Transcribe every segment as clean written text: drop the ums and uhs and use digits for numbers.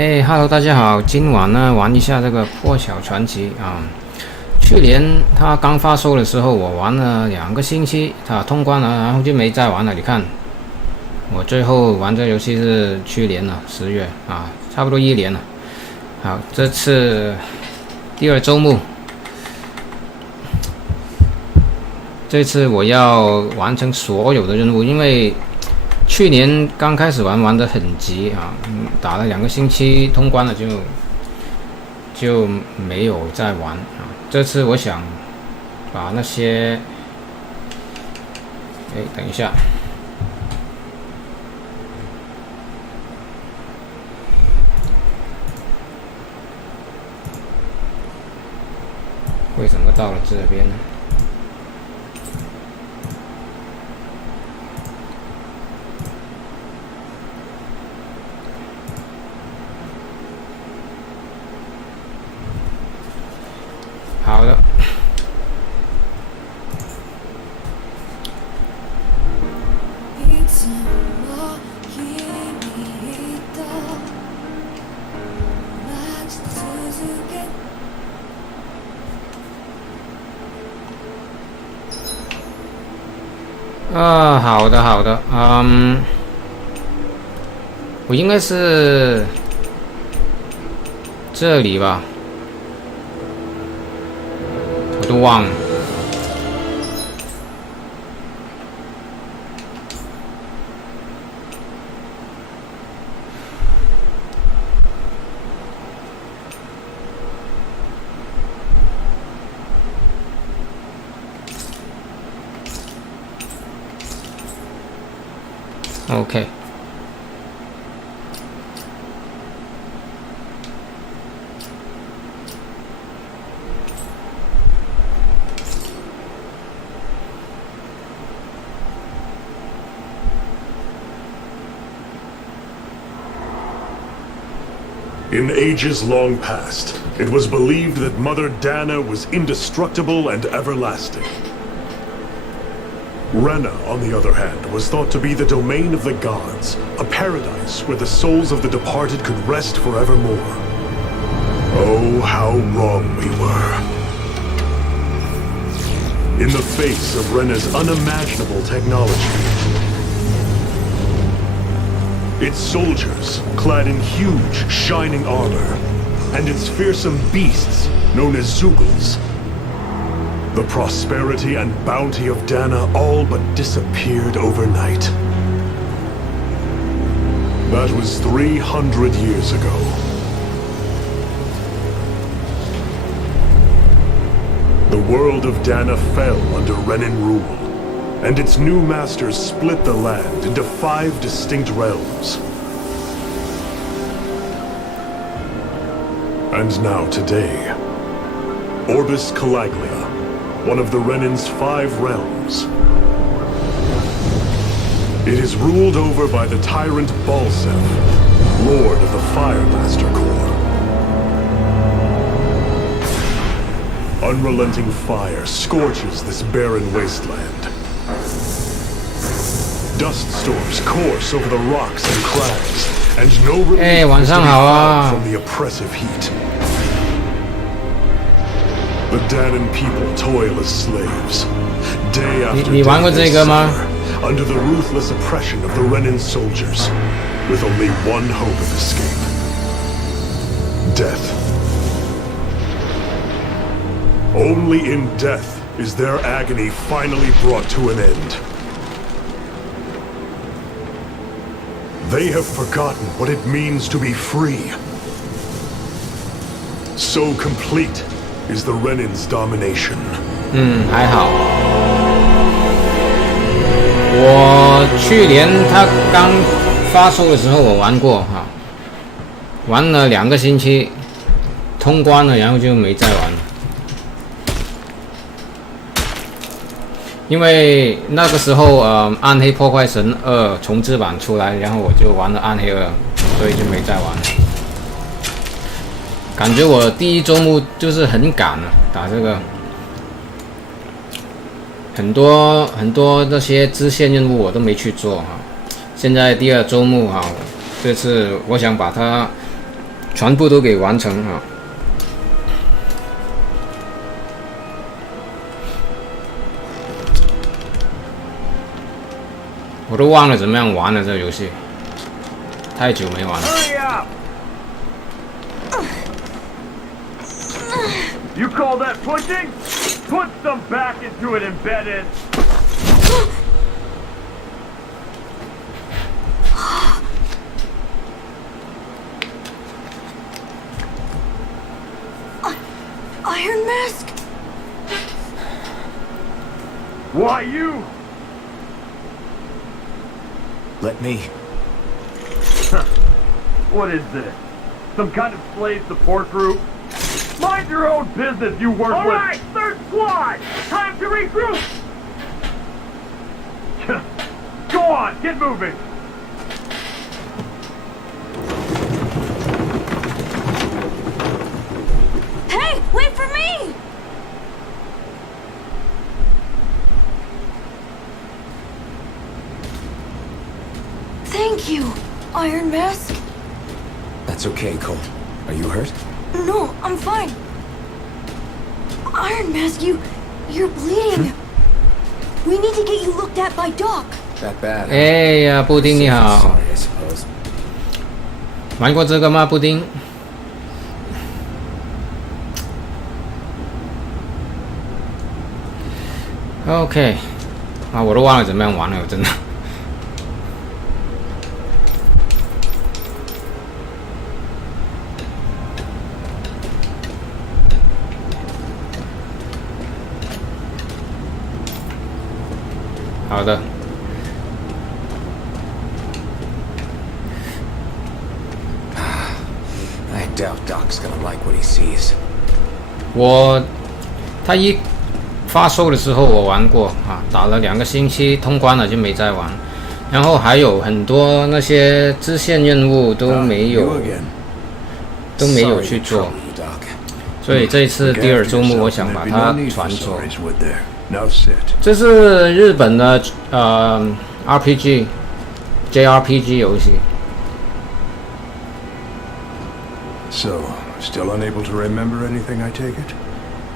哎，Hello，大家好，今晚呢玩一下这个破晓传奇啊。去年它刚发售的时候，我玩了2个星期，它通关了，然后就没再玩了。你看，我最后玩这游戏是去年了10月啊，差不多1年了。好，这次第2周目，这次我要完成所有的任务，因为去年刚开始玩得很急啊，打了2个星期通关了就没有再玩啊。这次我想把那些，等一下，为什么到了这边呢？好的，好的，我应该是这里吧。我都忘了。OK。In ages long past, it was believed that Mother Dana was indestructible and everlasting. Rena, on the other hand, was thought to be the domain of the gods, a paradise where the souls of the departed could rest forevermore. Oh, how wrong we were. In the face of Rena's unimaginable technology, its soldiers, clad in huge, shining armor, and its fearsome beasts, known as Zeugles. The prosperity and bounty of Dana all but disappeared overnight. That was 300 years ago. The world of Dana fell under Renan rule, and its new masters split the land into 5 distinct realms. And now today, Orbis Calaglia, one of the Renan's 5 realms. It is ruled over by the tyrant Balsef, Lord of the Firemaster Corps. Unrelenting fire scorches this barren wasteland. Dust storms course over the rocks and crags, and no relief is to be found from the oppressive heat. The Danan people toil as slaves, day after day they suffer under the ruthless oppression of the Renan soldiers, with only one hope of escape: death. Only in death is their agony finally brought to an end. They have forgotten what it means to be free. So complete is the Renan's domination. 还好。我去年它刚发售的时候我玩过哈，玩了2个星期，通关了，然后就没再玩了。因为那个时候暗黑破坏神2重置版出来，然后我就玩了暗黑2，所以就没再玩了。感觉我第1周目就是很赶了，打这个很多这些支线任务我都没去做哈。现在第2周目哈，这次我想把它全部都给完成啊！我都忘了怎么样玩了这个游戏，太久没玩了。You call that pushing? Put some back into it, embedded. Iron Mask? Why you? Let me. What is this? Some kind of slave support group? Mind your own business, you worthless. All right, third squad, time to regroup. Go on, get moving. Hey, wait for me! Thank you, Iron Mask. That's okay, Cole. Are you hurt? No, I'm fine. Iron Mask, you're bleeding. We need to get you looked at by Doc. That bad. 哎呀，布丁你好， Sorry, I suppose. 玩过这个吗？布丁？ OK， 啊，我都忘了怎么样玩了，我真的。好的。I doubt Doc's gonna like what he sees. 他一发售的时候我玩过啊，打了2个星期，通关了就没再玩。然后还有很多那些支线任务都没有去做，所以这一次第2周目我想把它传做。这是日本的JRPG 游戏。 So, still unable to remember anything, I take it?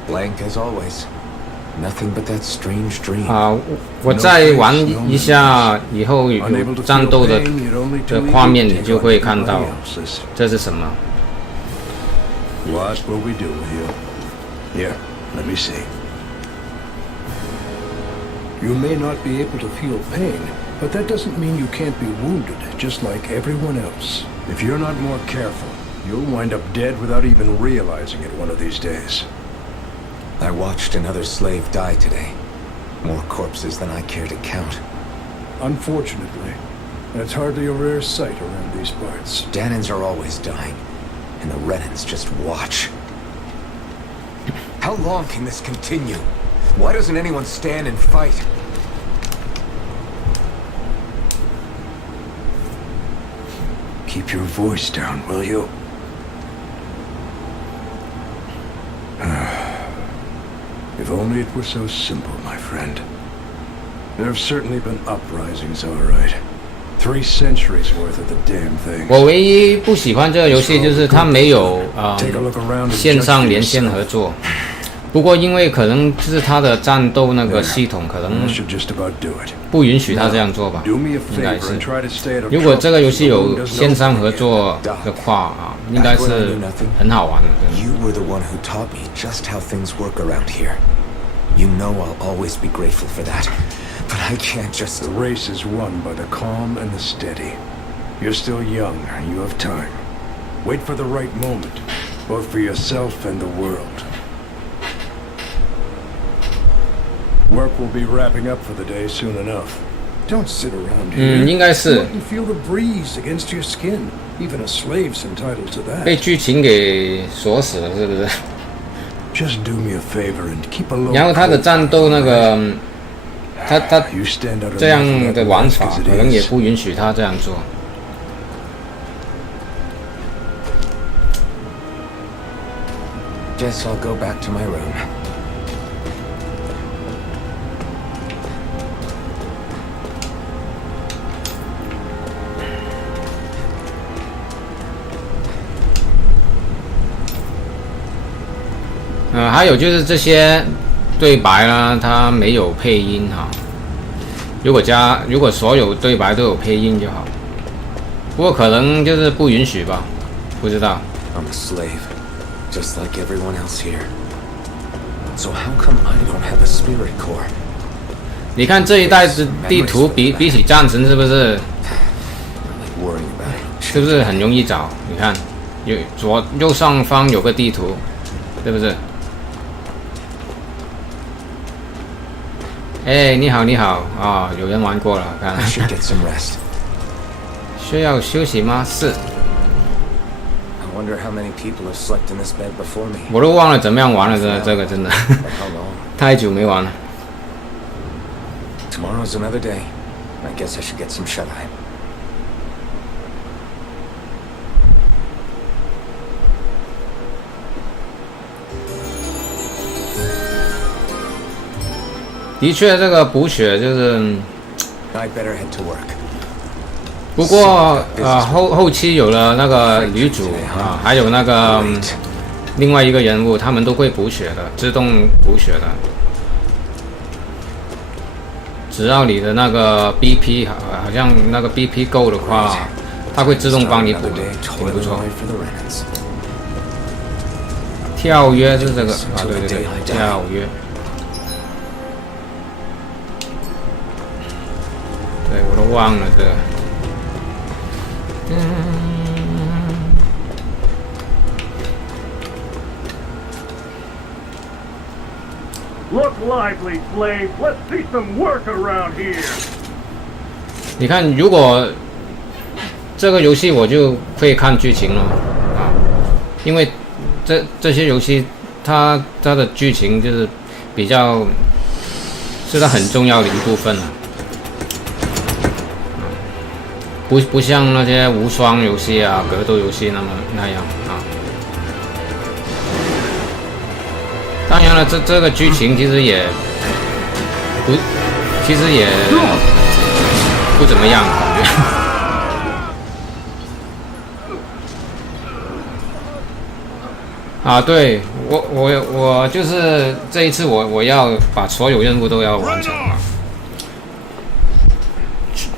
Blank as always. Nothing but that strange dream. 我再玩一下以后有战斗的画面，你就会看到这是什么。 What will we do with you? Here, let me see. You may not be able to feel pain, but that doesn't mean you can't be wounded, just like everyone else. If you're not more careful, you'll wind up dead without even realizing it one of these days. I watched another slave die today. More corpses than I care to count. Unfortunately, that's hardly a rare sight around these parts. Danins are always dying, and the Renans just watch. How long can this continue? Why doesn't anyone stand and fight? Keep your voice down, will you? If only it were so simple, my friend. There have certainly been uprisings, all right. 3 centuries worth of the damn thing. 我唯一不喜欢这个游戏就是它没有线上连线合作。不过因为可能就是它的战斗那个系统可能不允许它这样做吧，应该是。如果这个游戏有线上合作的话啊，应该是很好玩的。You were the one who taught me just how things work around here. You know I'll always be grateful for that. But I can't just... The race is won by the calm and the steady. You're still young, you have time. Wait for the right moment, both for yourself and the world. Work will be wrapping up for the day soon enough. Don't sit around here. 应该是。 You feel the breeze against your skin. Even a slave's entitled to that. 被剧情给锁死了，是不是？ Just do me a favor and keep a low. 然后他的战斗那个，他这样的玩法可能也不允许他这样做。Guess I'll go back to my room. 还有就是这些对白呢，它没有配音哈。如果所有对白都有配音就好，不过可能就是不允许吧，不知道。I'm a slave, just like everyone else here. So how come I don't have a spirit core? 你看这一代的地图比起战神是不是？是不是很容易找？你看，右上方有个地图，是不是？哎，你好，你好啊、有人玩过了，看。需要休息吗？是。我都忘了怎么样玩了，这个真的太久没玩了。Tomorrow's another day. I guess I should get some shut-eye. 的确，这个补血就是， I'd better head to work. 不过后期有了那个女主啊，还有那个另外一个人物，他们都会补血的，自动补血的。只要你的那个 BP 好像那个 BP 够的话，它会自动帮你补的，挺不错。跳跃是这个啊，对对对，跳跃。对，我都忘了这个。Look lively, slave. Let's see some work around here. 你看，如果这个游戏我就会看剧情了啊，因为这些游戏它的剧情就是比较是它很重要的一部分了。不像那些无双游戏啊、格斗游戏那样啊。当然了，这个剧情其实也不怎么样，感觉。啊，对我就是这一次我要把所有任务都要完成啊，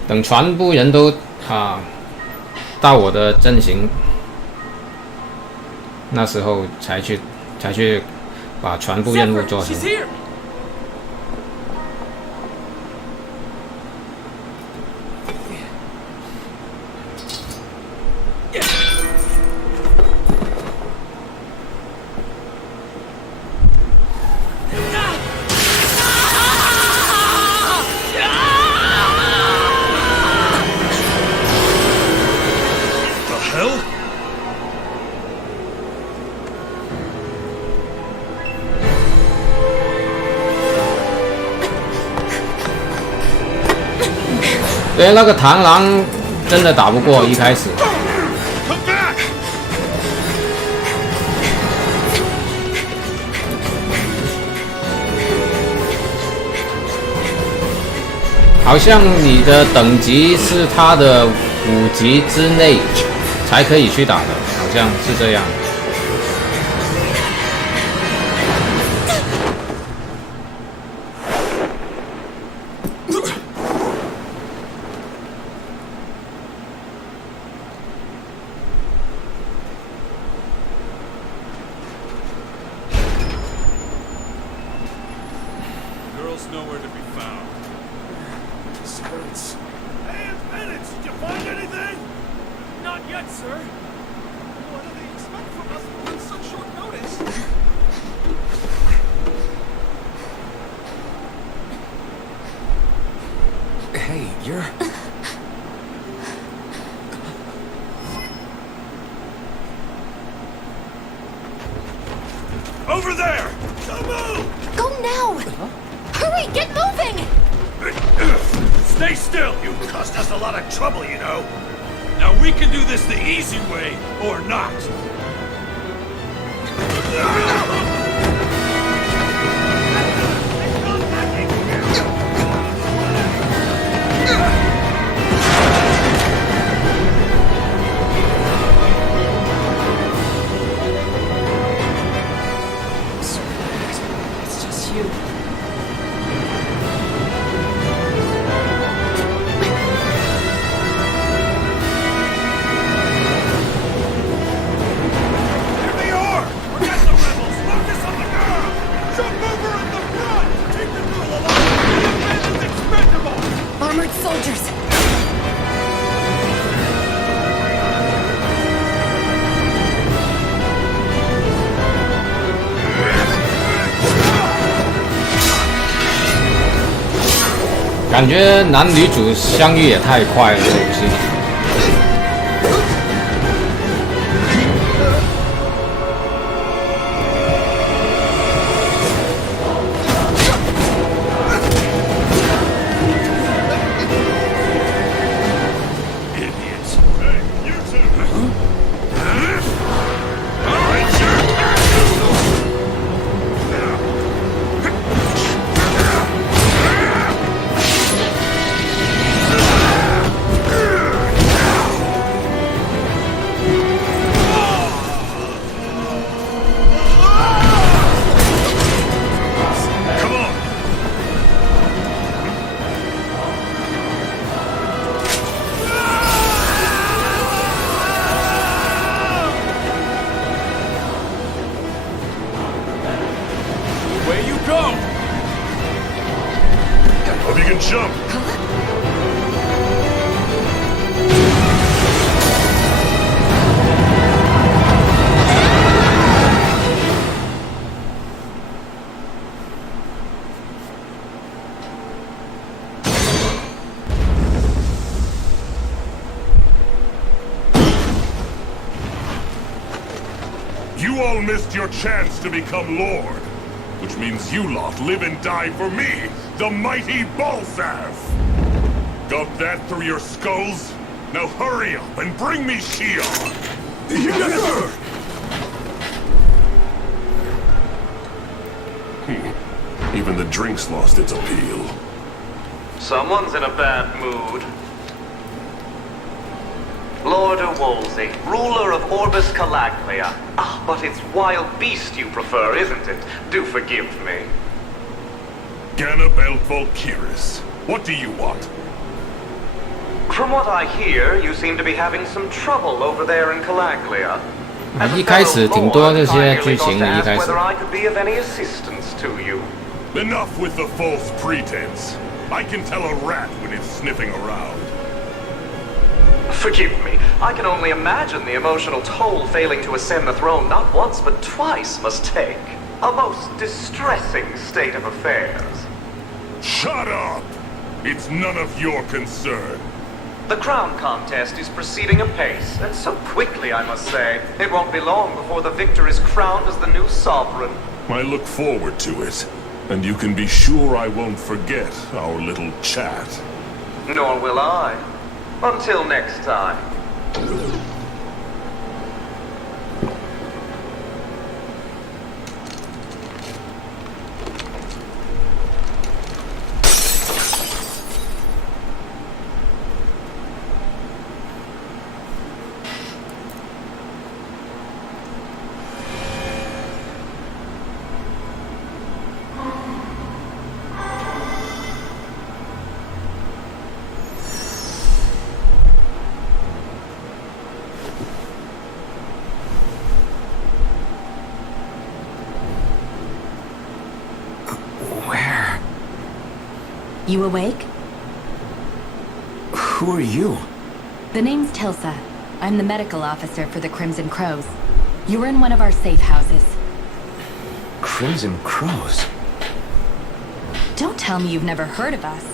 等全部人都到我的阵型，那时候才去把全部任务做成。对，那个螳螂真的打不过，一开始。好像你的等级是他的5级之内才可以去打的，好像是这样。Nowhere to be found. Skirts. Hey, it's Bennett! Did you find anything? Not yet, sir. What do they expect from us on such short notice? Hey, you're... Over there! Don't move! Go now! Huh? Hurry, get moving! Stay still! You caused us a lot of trouble, you know. Now we can do this the easy way, or not. 感觉男女主相遇也太快了，这游戏。Hope you can jump. You all missed your chance to become Lord. Which means you lot live and die for me, the mighty Balsav! Got that through your skulls? Now hurry up and bring me Shion! Yes, Even the drink's lost its appeal. Someone's in a bad mood. Lord Wolsey, ruler of Orbis Calaglia. Ah, but it's wild beast you prefer, isn't it? Do forgive me. Ganabel Volkiris, what do you want? From what I hear, you seem to be having some trouble over there in Calaglia. 一开始挺多这些剧情的，一开始。 Whether I could be of any assistance to you. Enough with the false pretense. I can tell a rat when it's sniffing around. Forgive me, I can only imagine the emotional toll failing to ascend the throne not once but twice must take. A most distressing state of affairs. Shut up! It's none of your concern. The crown contest is proceeding apace, and so quickly, I must say. It won't be long before the victor is crowned as the new sovereign. I look forward to it, and you can be sure I won't forget our little chat. Nor will I. Until next time. ？Where? You awake? Who are you? The name's Tilsa. I'm the medical officer for the Crimson Crows. You were in one of our safe houses. Crimson Crows? Don't tell me you've never heard of us.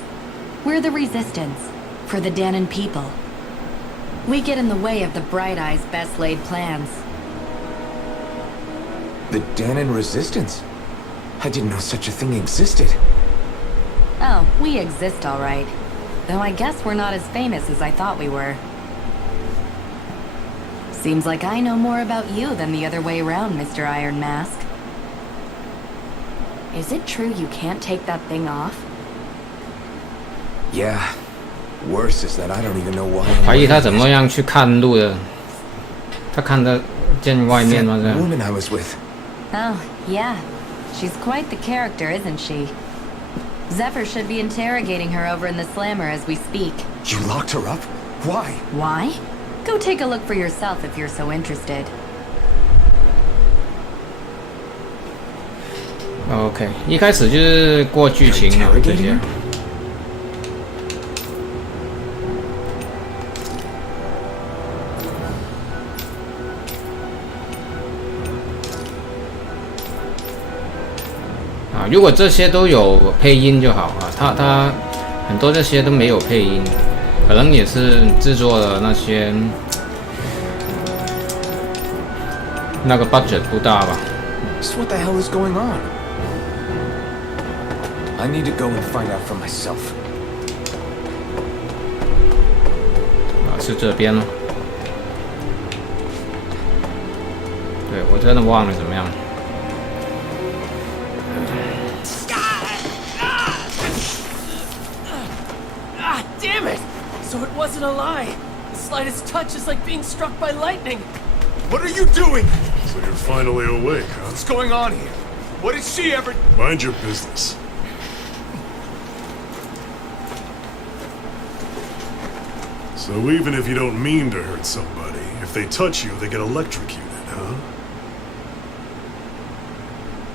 We're the Resistance, for the Danon people. We get in the way of the Bright Eye's best-laid plans. The Danon Resistance? I didn't know such a thing existed. Oh, we exist all right. Though I guess we're not as famous as I thought we were. Seems like I know more about you than the other way around, Mr. Iron Mask. Is it true you can't take that thing off? Yeah. Worse is that I don't even know why. 怀疑他怎么样去看路的？他看得见外面吗？这 That 样。 woman I was with. Oh, yeah. She's quite the character, isn't she? Zephyr should be interrogating her over in the Slammer as we speak. You locked her up? Why? Why? Go take a look for yourself if you're so interested. OK， 一开始就是过剧情啊这些。如果这些都有配音就好啊，他很多这些都没有配音，可能也是制作的那些那个 budget 不大吧。So what the hell is going on? I need to go and find out for myself. 是这边咯。对，我真的忘了怎么样。Damn it! So it wasn't a lie. The slightest touch is like being struck by lightning. What are you doing? So you're finally awake, huh? What's going on here? What did she ever... Mind your business. So even if you don't mean to hurt somebody, if they touch you, they get electrocuted, huh?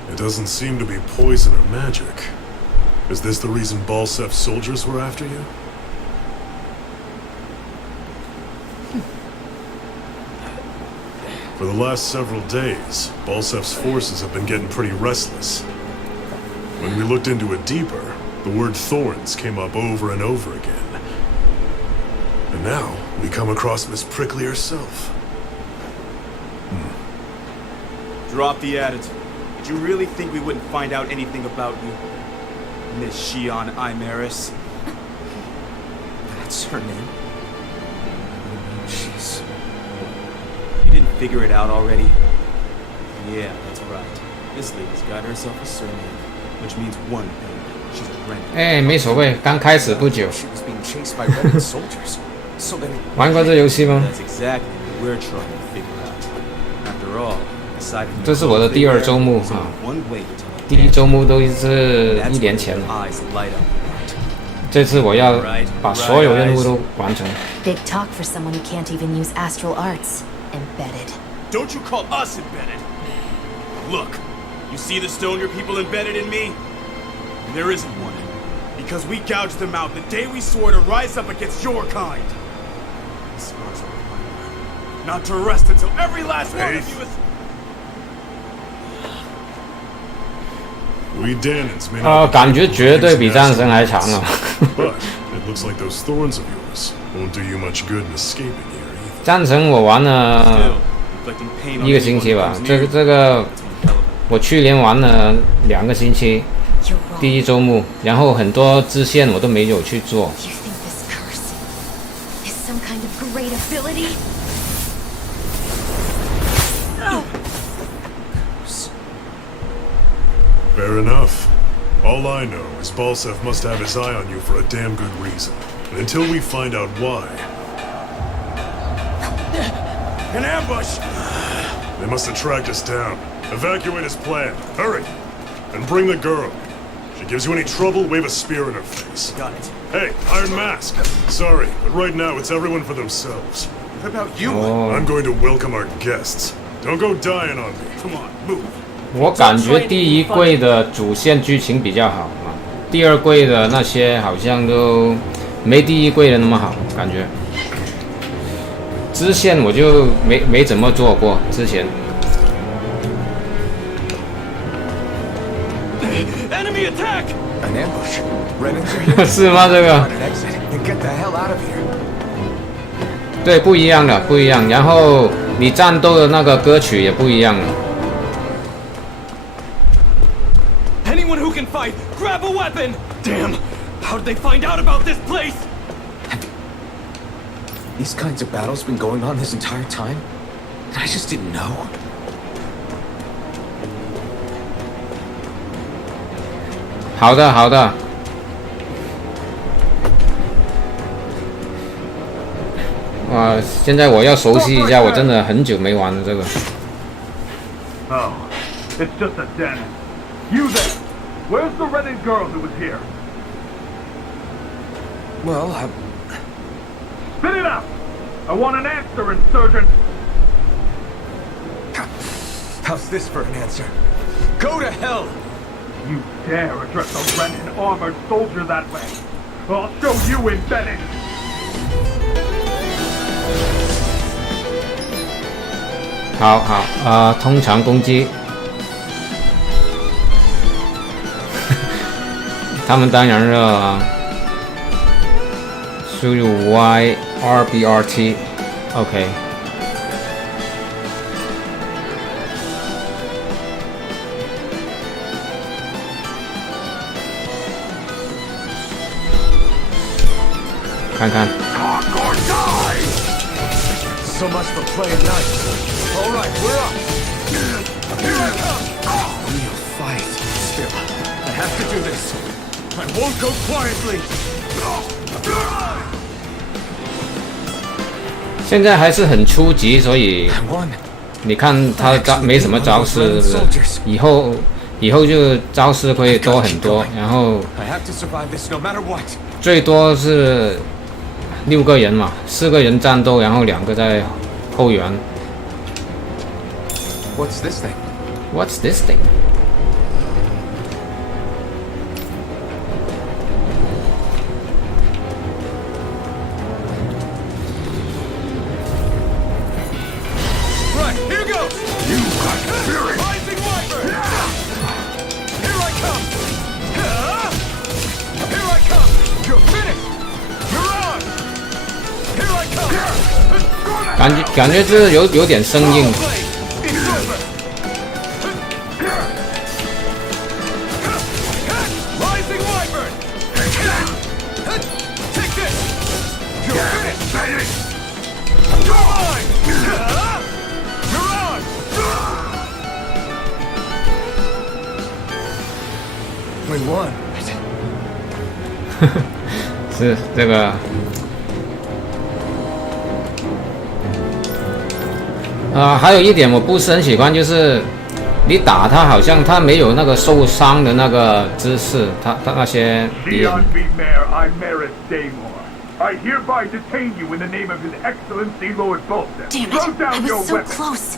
It doesn't seem to be poison or magic. Is this the reason Balsef's soldiers were after you? For the last several days, Balsef's forces have been getting pretty restless. When we looked into it deeper, the word thorns came up over and over again. And now, we come across Miss Prickly herself. Drop the attitude. Did you really think we wouldn't find out anything about you? Miss Shion Imaris? That's her name? She's... You didn't figure it out already? Yeah, that's right. This lady's got herself a surname, which means one thing. She's a Renin. 哎，没所谓，刚开始不久。 She was being chased by Renin soldiers. So then... 玩过这游戏吗？ That's exactly what we're trying to figure out. After all, aside from 这是我的第二周目啊， one way to tell 第一周目都是1年前了。 eyes light up. 这次我要把所有任务都完成。 Big talk for someone who can't even use astral arts. Embedded. Don't you call us embedded? Look, you see the stone your people embedded in me? There isn't one. Because we gouged them out the day we swore to rise up against your kind. The scars are a reminder not to rest until every last one of you is... We Danans may not 感觉绝对比战神还强啊！ but it looks like those thorns of yours won't do you much good in escaping here either. 战神我玩了 Still, inflicting pain on 1个星期 anyone 吧 who，comes 这 near 个 you. That's irrelevant. 我去年玩了2个星期， You're wrong. 第一周目，然后很多支线我都没有去做。 You think this curse is some kind of great ability? Fair enough. All I know is Balsef must have his eye on you for a damn good reason. And until we find out why... An ambush! They must have tracked us down. Evacuate as planned. Hurry! And bring the girl. If she gives you any trouble, wave a spear in her face. Got it. Hey, Iron Mask! Sorry, but right now it's everyone for themselves. What about you? 哦， I'm going to welcome our guests. Don't go dying on me. Come on, move. 我感觉第一季的主线剧情比较好啊，第二季的那些好像都没第一季的那么好，感觉。支线我就没怎么做过，之前。 Enemy attack! An ambush. Renins are here. 是吗？这个 Find an exit and get the hell out of here. 对，不一样的，不一样。然后你战斗的那个歌曲也不一样了。 Anyone who can fight, grab a weapon! Damn! How did they find out about this place? These kinds of battles been going on this entire time? I just didn't know. 好的，好的。哇，现在我要熟悉一下，我真的很久没玩了这个。 Oh, it's just a den. You there? Where's the Renin girl who was here? Well, Spit it out! I want an answer, insurgent! how's this for an answer? Go to hell! You dare address a Renin armored soldier that way? I'll show you embedded! 好好，通常攻击。他们当然了，输入 YRBRT，OK。看看。So much for playing nice. All right, we're up. Here I come. Real fight. Still, I have to do this. I won't go quietly. 现在还是很初级，所以你看他没什么招式，是不是？以后就招式会多很多，然后最多是6个人嘛，4个人战斗，然后2个在后援。What's this thing? What's this thing? Right, here goes. You got spirit. Rising Viper. Here I come. Here I come. You're finished. You're on. Here I come. 感觉这有点生硬。Rising Viper. Take this. You're finished. You're mine. You're on. 是这个。还有一点我不是很喜欢，就是你打他好像他没有那个受伤的那个姿势，他那些敌人。 I hereby detain you in the name of His Excellency Lord Bolton. Damn Throw it! down I your was so weapon. close.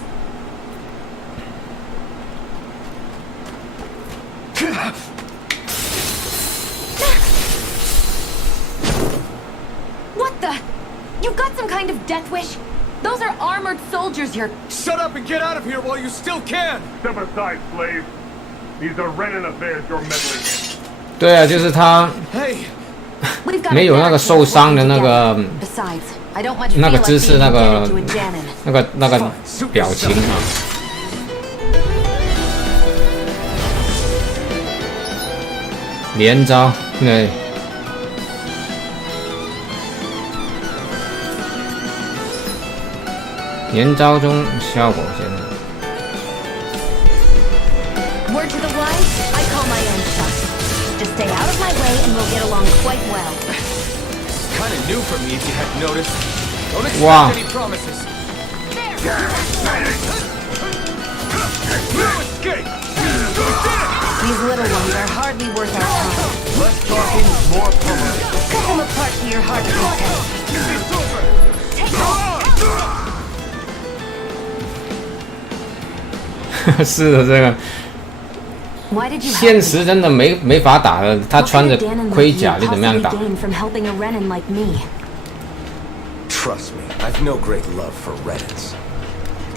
What the? You got some kind of death wish? Those are armored soldiers you're... Shut up and get out of here while you still can. Step aside, slave. These are Renan affairs you're meddling in. 对啊，就是他 Hey. 没有那个受伤的那个姿势，那个表情啊。连招，对。连招中效果现在。Word to the wise, I call my own shots. Just stay out of my way and we'll get along quite well. It's kind of new for me if you hadn't noticed. Don't expect Wow. any promises. No escape! These little ones are hardly worth our time. Less talking, more pummeling. Cut them apart to your heart's content. It's over! Take Go off! 是的，这个 Why did you 现实真的没法打了。他穿着盔甲你怎么样打？ Trust me, I've no great love for Renans.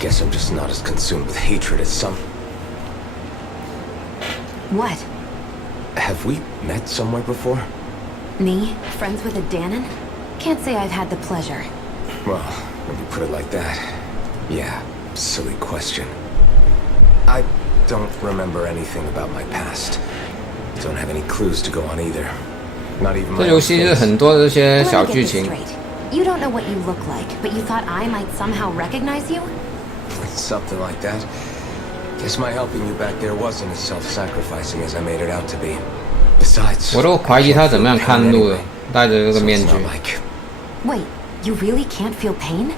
Guess I'm just not as consumed with hatred as some. What? Have we met somewhere before? Me? Friends with a Danon? Can't say I've had the pleasure. Well, when you put it like that, yeah, silly question. I don't remember anything about my past. Don't have any clues to go on either. Not even 这 my 游 own 戏是 face. 很多这些 Let 小 me get 剧 this 情。 straight. You don't know what you look like, but you thought I might somehow recognize you? Something like that. Guess my helping you back there wasn't as self-sacrificing as I made it out to be. Besides, 我都怀疑他怎么样看路的，戴着这个 so 面 it's 具。 not like, Wait, you really can't feel pain?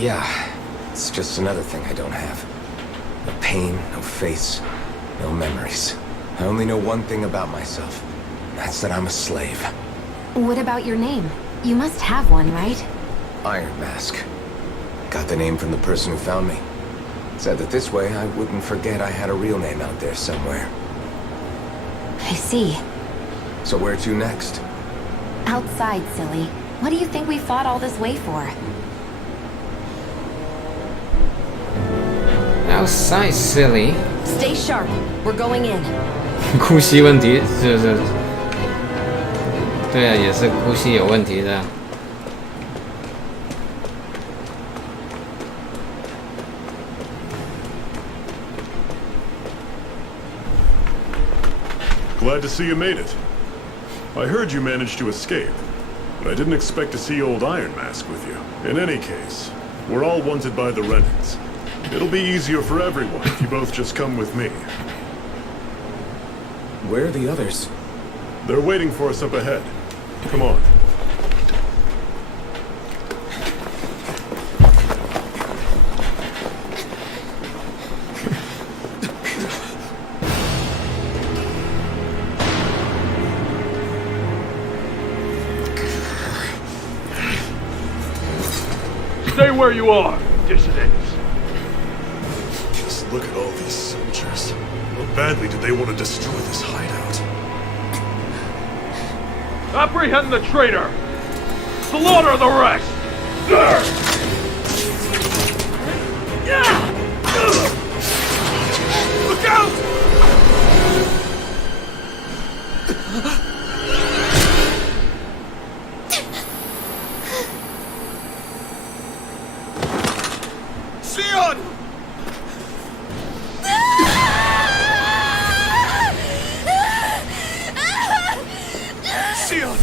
yeah, it's just another thing I don't have. No pain, no face, no memories. I only know one thing about myself. That's that I'm a slave. What about your name? You must have one, right? Iron Mask. Got the name from the person who found me. Said that this way I wouldn't forget I had a real name out there somewhere. I see. So where to next? Outside, silly. What do you think we fought all this way for? Outside, silly. Stay sharp. We're going in. 呼吸问题是对啊，也是呼吸有问题的。Glad to see you made it. I heard you managed to escape, but I didn't expect to see old Iron Mask with you. In any case, we're all wanted by the Renans. It'll be easier for everyone if you both just come with me. Where are the others? They're waiting for us up ahead. Come on. Stay where you are, dissidents. Just look at all these soldiers. How badly did they want to destroy this hideout? Apprehend the traitor! Slaughter the rest! Look out! Sion! Sion!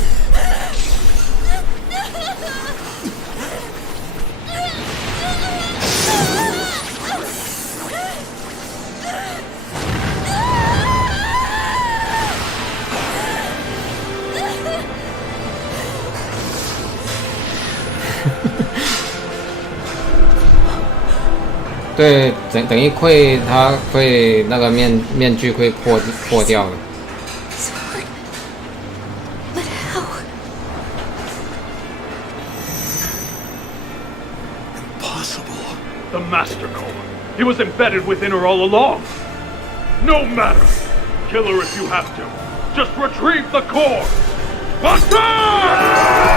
对，等一会他会那个面具会破掉的。Sword. But how? Impossible. The Master Core. He was embedded within her all along. No matter. Kill her if you have to. Just retrieve the core. Attack!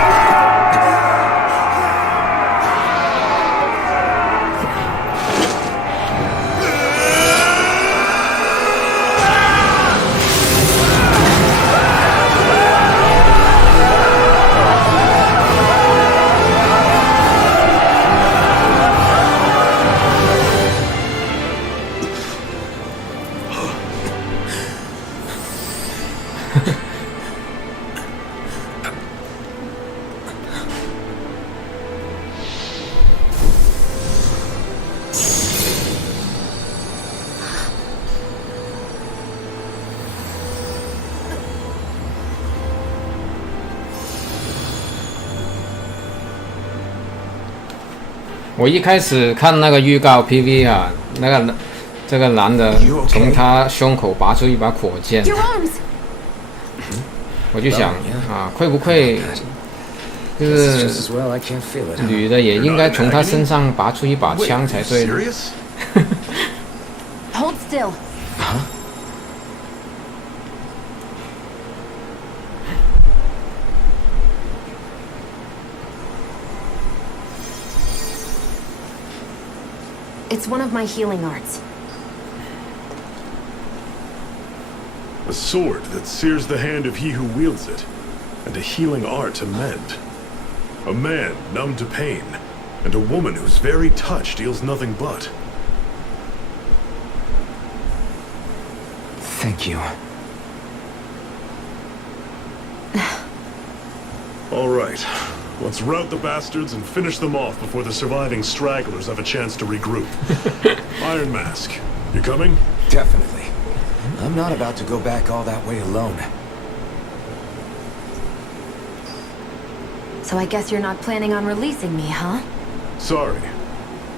我一开始看那个预告 PV 啊，这个男的从他胸口拔出一把火箭，我就想啊，会不会就是女的也应该从他身上拔出一把枪才对呢？ Hold still. It's one of my healing arts. A sword that sears the hand of he who wields it, and a healing art to mend. A man numb to pain, and a woman whose very touch deals nothing but. Thank you. All right. Let's rout the bastards and finish them off before the surviving stragglers have a chance to regroup. Iron Mask, you coming? Definitely. I'm not about to go back all that way alone. So I guess you're not planning on releasing me, huh? Sorry.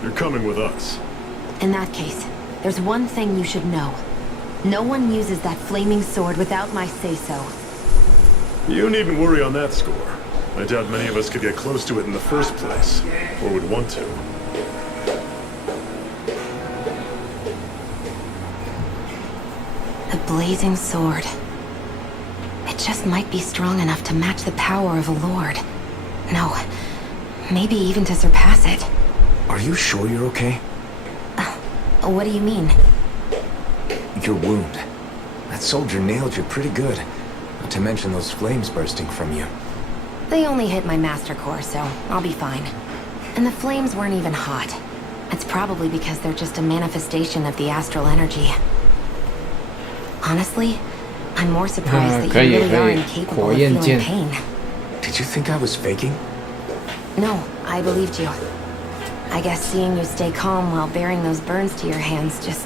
You're coming with us. In that case, there's one thing you should know. No one uses that flaming sword without my say-so. You needn't worry on that score. I doubt many of us could get close to it in the first place, or would want to. The blazing sword. It just might be strong enough to match the power of a lord. No, maybe even to surpass it. Are you sure you're okay? What do you mean? Your wound. That soldier nailed you pretty good. Not to mention those flames bursting from you. They only hit my master core, so I'll be fine. And the flames weren't even hot. It's probably because they're just a manifestation of the astral energy. Honestly, I'm more surprised that you really are incapable of feeling pain. Did you think I was faking? No, I believed you. I guess seeing you stay calm while bearing those burns to your hands just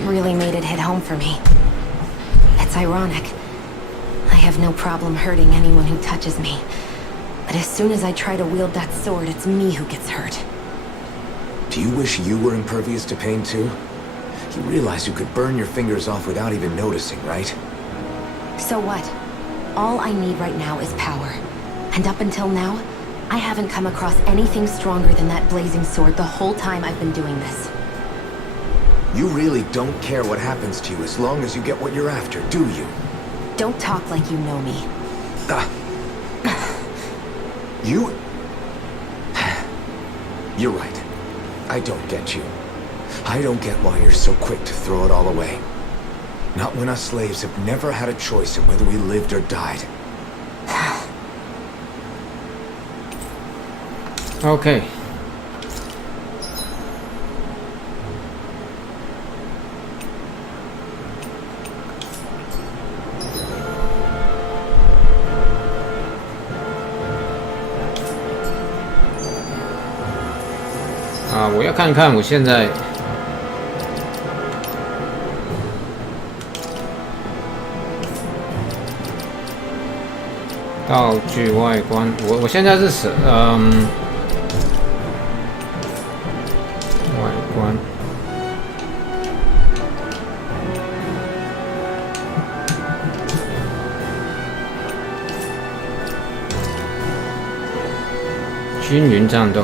really made it hit home for me. It's ironic. I have no problem hurting anyone who touches me. But as soon as I try to wield that sword, it's me who gets hurt. Do you wish you were impervious to pain too? You realize you could burn your fingers off without even noticing, right? So what? All I need right now is power. And up until now, I haven't come across anything stronger than that blazing sword the whole time I've been doing this. You really don't care what happens to you as long as you get what you're after, do you? Don't talk like you know me. You... You're right. I don't get you. I don't get why you're so quick to throw it all away. Not when us slaves have never had a choice in whether we lived or died. OK。我要看看我现在道具外观，我现在是外观。均匀战斗。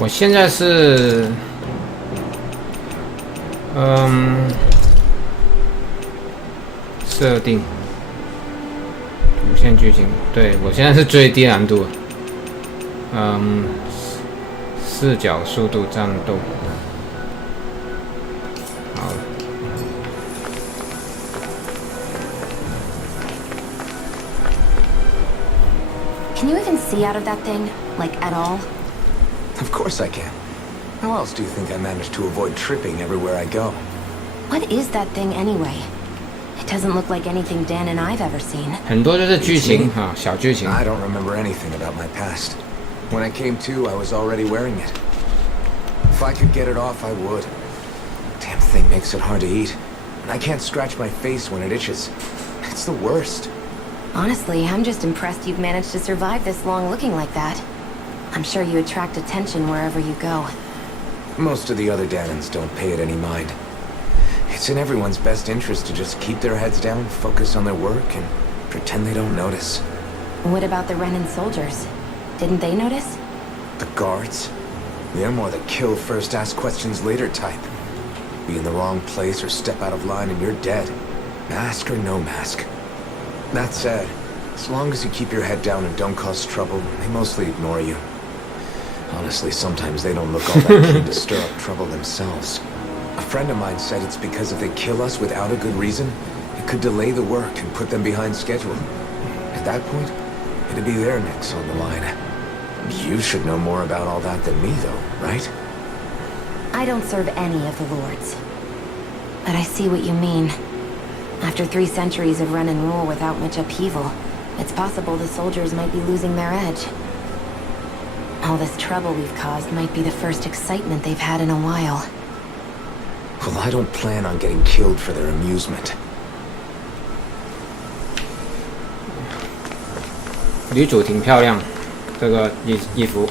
我现在是，设定主线剧情，对我现在是最低难度，视角速度战斗，好了。Can you even see out of that thing? Like, at all? Of course I can. How else do you think I managed to avoid tripping everywhere I go? What is that thing anyway? It doesn't look like anything Dan and I've ever seen. 很多就是剧情啊，小剧情。 I don't remember anything about my past. When I came to, I was already wearing it. If I could get it off, I would. Damn thing makes it hard to eat. And I can't scratch my face when it itches. It's the worst. Honestly, I'm just impressed you've managed to survive this long looking like that. I'm sure you attract attention wherever you go. Most of the other Danans don't pay it any mind. It's in everyone's best interest to just keep their heads down, focus on their work, and pretend they don't notice. What about the Renan soldiers? Didn't they notice? The guards? They're more the kill first, ask questions later type. Be in the wrong place or step out of line and you're dead. Mask or no mask. That said, as long as you keep your head down and don't cause trouble, they mostly ignore you. Honestly, sometimes they don't look all that keen to stir up trouble themselves. A friend of mine said it's because if they kill us without a good reason, it could delay the work and put them behind schedule. At that point, it'd be their necks on the line. You should know more about all that than me, though, right? I don't serve any of the lords. But I see what you mean. After 3 centuries of run and rule without much upheaval, it's possible the soldiers might be losing their edge. All this trouble we've caused might be the first excitement they've had in a while. Well, I don't plan on getting killed for their amusement. 女主挺漂亮，这个衣服。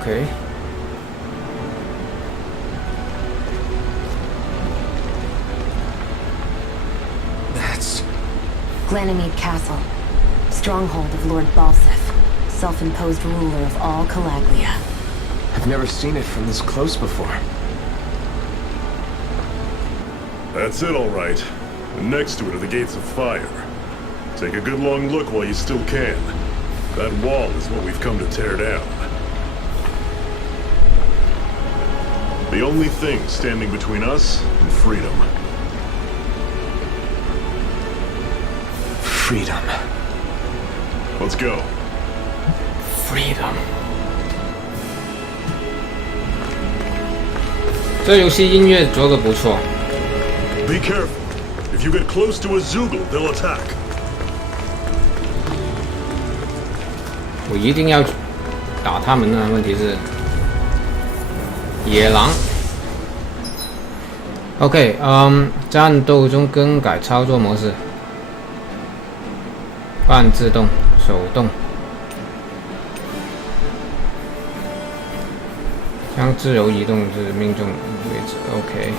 OK。That's Glanimede Castle, stronghold of Lord Balsif, self-imposed ruler of all Calaglia. I've never seen it from this close before. That's it, all right. And next to it are the gates of fire. Take a good long look while you still can. That wall is what we've come to tear down. The only thing standing between us and freedom. Freedom. Let's go. Freedom. 这游戏音乐做得不错。Be careful. If you get close to a Zoogle, they'll attack. 我一定要打他们呢。问题是野狼。OK， 战斗中更改操作模式，半自动、手动，将自由移动至命中位置。OK，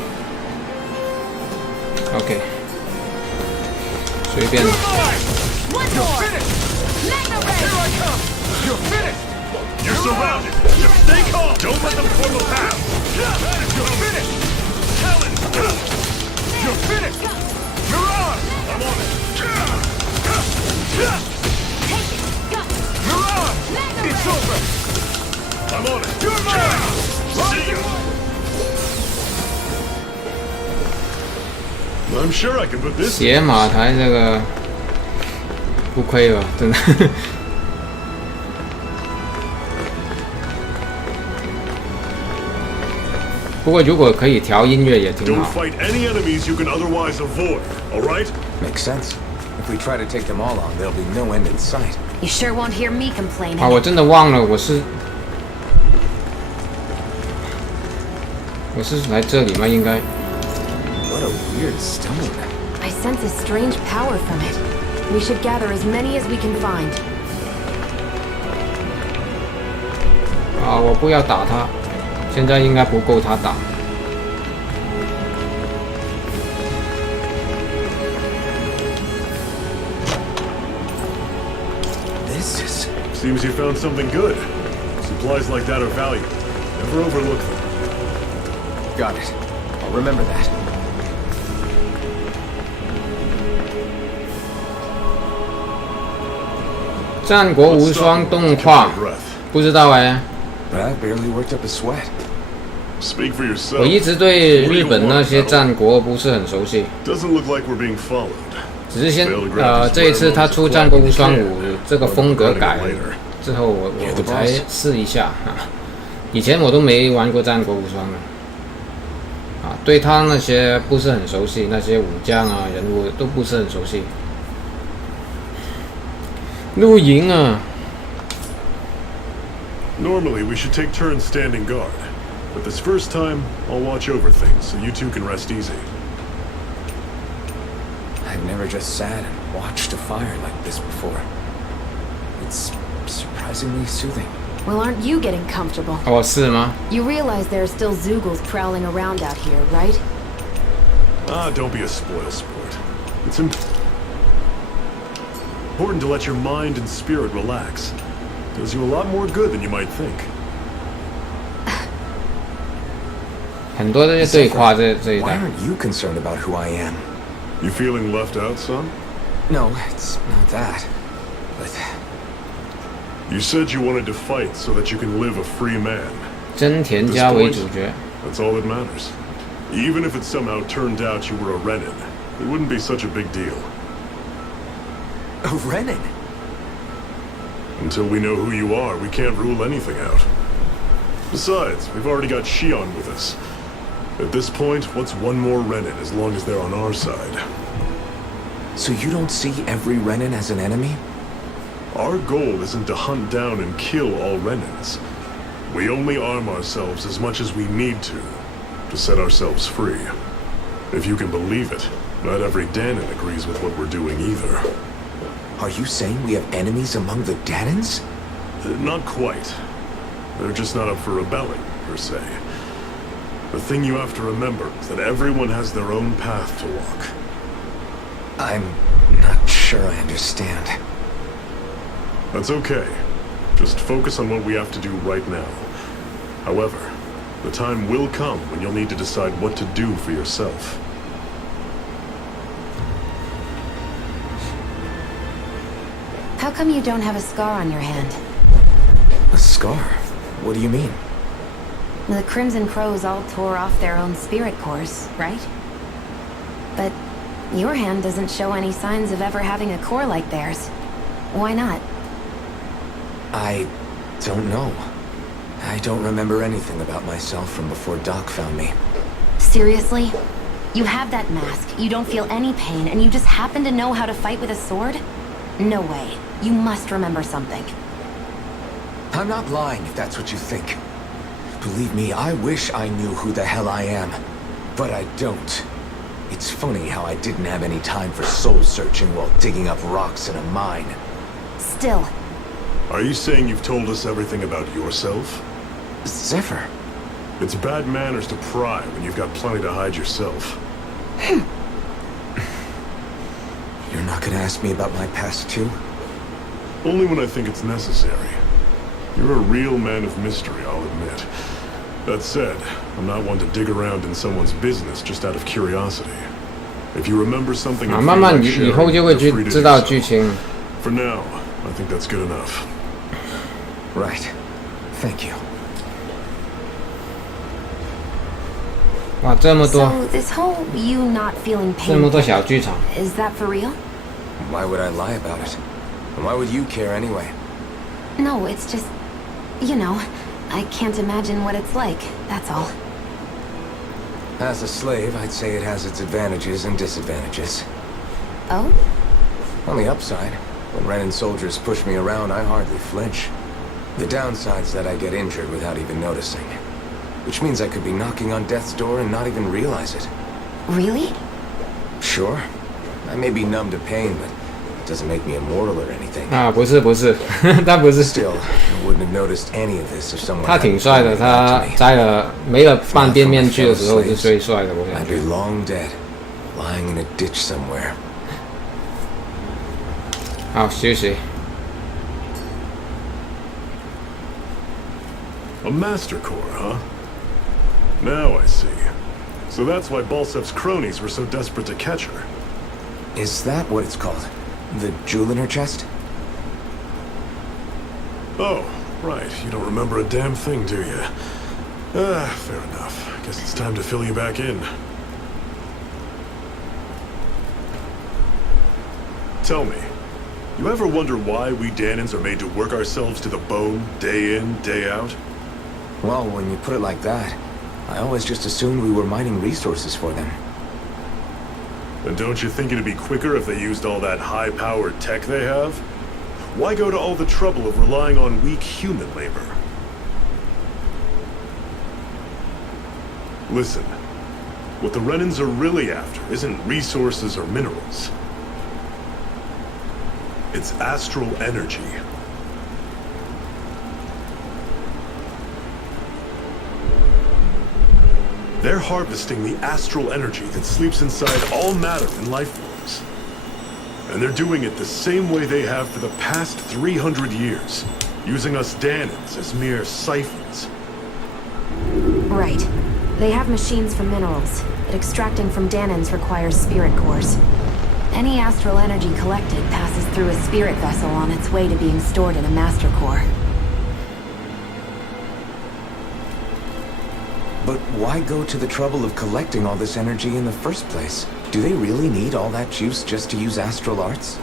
随便。You're finished! You're surrounded! Just stay calm! Don't let them form a path! You're finished! Talon! You're finished! Mirage! I'm on it! Mirage! It's over! I'm on it! You're mine! See you! I'm sure I can put this. 写马台这个不亏了，真的。不过如果可以调音乐也挺好。Don't fight any enemies you can otherwise avoid. All right? Makes sense. If we try to take them all on, there'll be no end in sight. You sure won't hear me complaining. 啊，我真的忘了，我是来这里吗？应该。What a weird stone. I sense a strange power from it. We should gather as many as we can find. 啊，我不要打他，现在应该不够他打。This is... Seems you found something good. Supplies like that are valuable. Never overlook them. Got it. I'll remember that. 战国无双动画，不知道哎。 But I barely worked up a sweat. Speak for yourself. 我一直对日本那些战国不是很熟悉。 Doesn't look like we're being followed. 只是这一次他出《战国无双5》这个风格改之后，我才试一下啊。以前我都没玩过《战国无双》的，啊，对他那些不是很熟悉，那些武将啊人物都不是很熟悉。露营啊。 Normally, we should take turns standing guard. But this first time, I'll watch over things so you two can rest easy. I've never just sat and watched a fire like this before. It's surprisingly soothing. Well, aren't you getting comfortable? 哦，是吗？ You realize there are still Zoogles prowling around out here, right? Don't be a spoilsport. It's important to let your mind and spirit relax. Does you a lot more good than you might think. 很多这些对话这一 Why 代。 aren't you concerned about who I am? You feeling left out, son? No, it's not that. But You said you wanted to fight so that you can live a free man. 真田家为主角。 That's all that matters. Even if it somehow turned out you were a Renin, it wouldn't be such a big deal. a Renin? Until we know who you are, we can't rule anything out. Besides, we've already got Shion with us. At this point, what's one more Renin as long as they're on our side? So you don't see every Renin as an enemy? Our goal isn't to hunt down and kill all Renins. We only arm ourselves as much as we need to set ourselves free. If you can believe it, not every Danon agrees with what we're doing either. Are you saying we have enemies among the Danons? Not quite. They're just not up for rebelling, per se. The thing you have to remember is that everyone has their own path to walk. I'm not sure I understand. That's okay. Just focus on what we have to do right now. However, the time will come when you'll need to decide what to do for yourself. How come you don't have a scar on your hand? A scar? What do you mean? The Crimson Crows all tore off their own spirit cores, right? But your hand doesn't show any signs of ever having a core like theirs. Why not? I don't know. I don't remember anything about myself from before Doc found me. Seriously? You have that mask, you don't feel any pain, and you just happen to know how to fight with a sword? No way. You must remember something. I'm not lying if that's what you think. Believe me, I wish I knew who the hell I am. But I don't. It's funny how I didn't have any time for soul searching while digging up rocks in a mine. Still. Are you saying you've told us everything about yourself? Zephyr. It's bad manners to pry when you've got plenty to hide yourself. You're not gonna ask me about my past too? Only when I think it's necessary. You're a real man of mystery, I'll admit. That said, I'm not one to dig around in someone's business just out of curiosity. If you remember something, 慢慢以后就会知道剧情。 For now, I think that's good enough. Right. Thank you. 哇，这么多， So this whole you not feeling 这么 pain 多小剧场。 is that for real? Why would I lie about it? And why would you care anyway? No, it's just, you know, I can't imagine what it's like, that's all. As a slave, I'd say it has its advantages and disadvantages. Oh? On the upside, when Renan soldiers push me around, I hardly flinch. The downside's that I get injured without even noticing. Which means I could be knocking on death's door and not even realize it. Really? Sure. I may be numb to pain, but it doesn't make me immortal or anything. 啊，不是，他不是。 Still, I wouldn't have noticed any of this if someone. 他挺帅的，他摘了没了半边面具的时候是最帅的，我感 I'd 觉。 be long dead, lying in a ditch somewhere. 好，休息。 A master core, huh? Now I see. So that's why Balsev's cronies were so desperate to catch her. Is that what it's called? The jewel in her chest? Oh, right. You don't remember a damn thing, do you? Fair enough. Guess it's time to fill you back in. Tell me, you ever wonder why we Danans are made to work ourselves to the bone, day in, day out? Well, when you put it like that, I always just assumed we were mining resources for them. And don't you think it'd be quicker if they used all that high-powered tech they have? Why go to all the trouble of relying on weak human labor? Listen, what the Renans are really after isn't resources or minerals. It's astral energy. They're harvesting the astral energy that sleeps inside all matter and life forms. And they're doing it the same way they have for the past 300 years, using us Danans as mere siphons. Right. They have machines for minerals, but extracting from Danans requires spirit cores. Any astral energy collected passes through a spirit vessel on its way to being stored in a master core. But why go to the trouble of collecting all this energy in the first place? Do they really need all that juice just to use astral arts?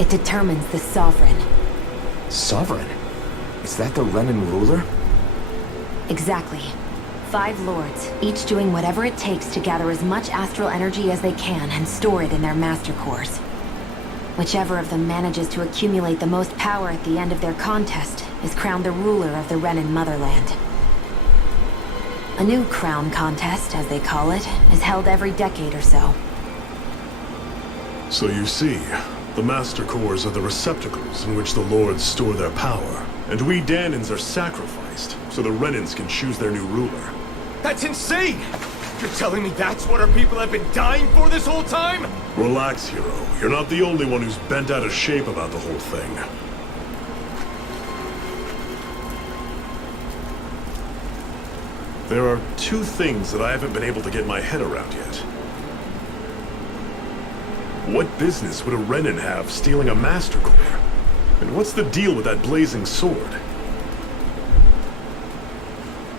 It determines the Sovereign. Sovereign? Is that the Renan ruler? Exactly. 5 lords, each doing whatever it takes to gather as much astral energy as they can and store it in their master cores. Whichever of them manages to accumulate the most power at the end of their contest is crowned the ruler of the Renan motherland. A new crown contest, as they call it, is held every decade or so. So you see, the master cores are the receptacles in which the lords store their power, and we Danans are sacrificed so the Renans can choose their new ruler. That's insane! You're telling me that's what our people have been dying for this whole time? Relax, hero. You're not the only one who's bent out of shape about the whole thing. There are two things that I haven't been able to get my head around yet. What business would a Renan have stealing a Master Core? And what's the deal with that blazing sword?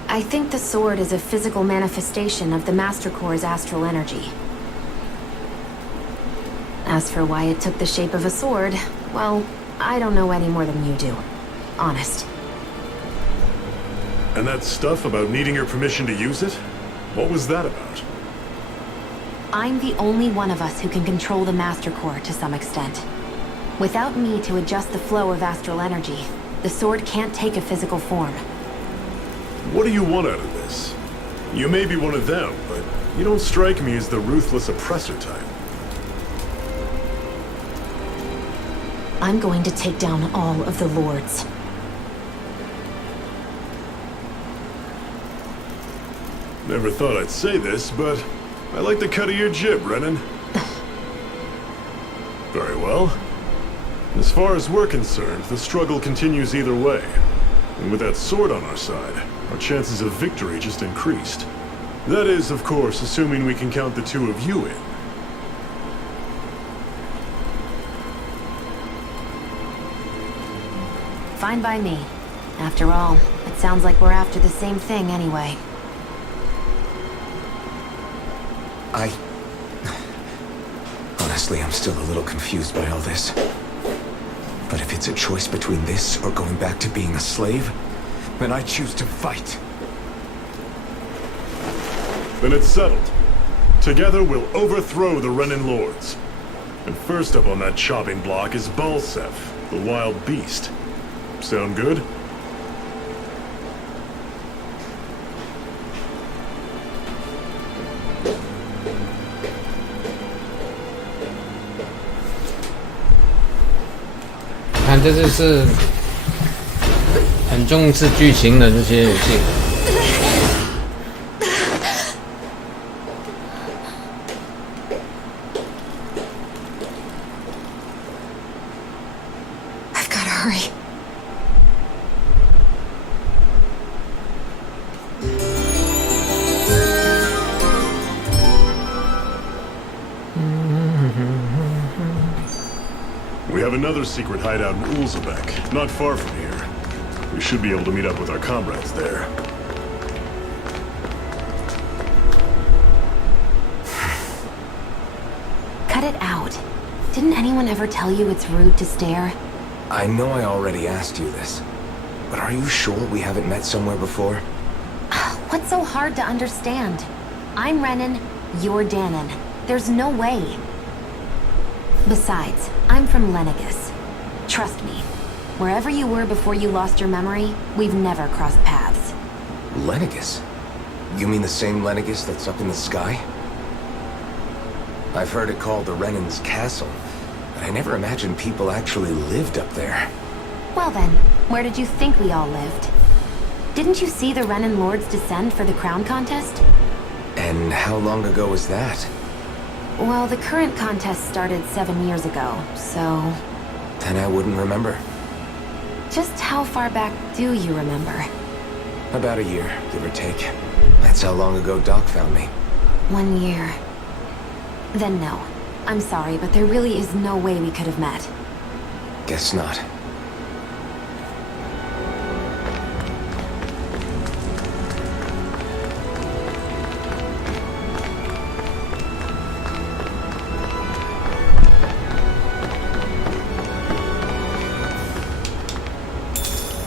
I think the sword is a physical manifestation of the Master Core's astral energy. As for why it took the shape of a sword, well, I don't know any more than you do. Honest. And that stuff about needing your permission to use it? What was that about? I'm the only one of us who can control the Master Core to some extent. Without me to adjust the flow of astral energy, the sword can't take a physical form. What do you want out of this? You may be one of them, but you don't strike me as the ruthless oppressor type. I'm going to take down all of the lords. Never thought I'd say this, but I like the cut of your jib, Renan. Very well. As far as we're concerned, the struggle continues either way. And with that sword on our side, our chances of victory just increased. That is, of course, assuming we can count the two of you in. Fine by me. After all, it sounds like we're after the same thing anyway. Honestly, I'm still a little confused by all this. But if it's a choice between this or going back to being a slave, then I choose to fight. Then it's settled. Together we'll overthrow the Renan lords. And first up on that chopping block is Balsef, the wild beast. Sound good?看，这就是很重视剧情的这些游戏。I've got to hurry. We have another secret hideout in Ulzebek, not far from here. We should be able to meet up with our comrades there. Cut it out. Didn't anyone ever tell you it's rude to stare? I know I already asked you this, but are you sure we haven't met somewhere before? What's so hard to understand? I'm Renan, you're Danon. There's no way. Besides, I'm from Lenegis. Trust me, wherever you were before you lost your memory, we've never crossed paths. Lenegis? You mean the same Lenegis that's up in the sky? I've heard it called the Renan's Castle, but I never imagined people actually lived up there. Well then, where did you think we all lived? Didn't you see the Renan lords descend for the crown contest? And how long ago was that? Well, the current contest started 7 years ago, so... Then I wouldn't remember. Just how far back do you remember? About a year, give or take. That's how long ago Doc found me. 1 year. Then no. I'm sorry, but there really is no way we could have met. Guess not.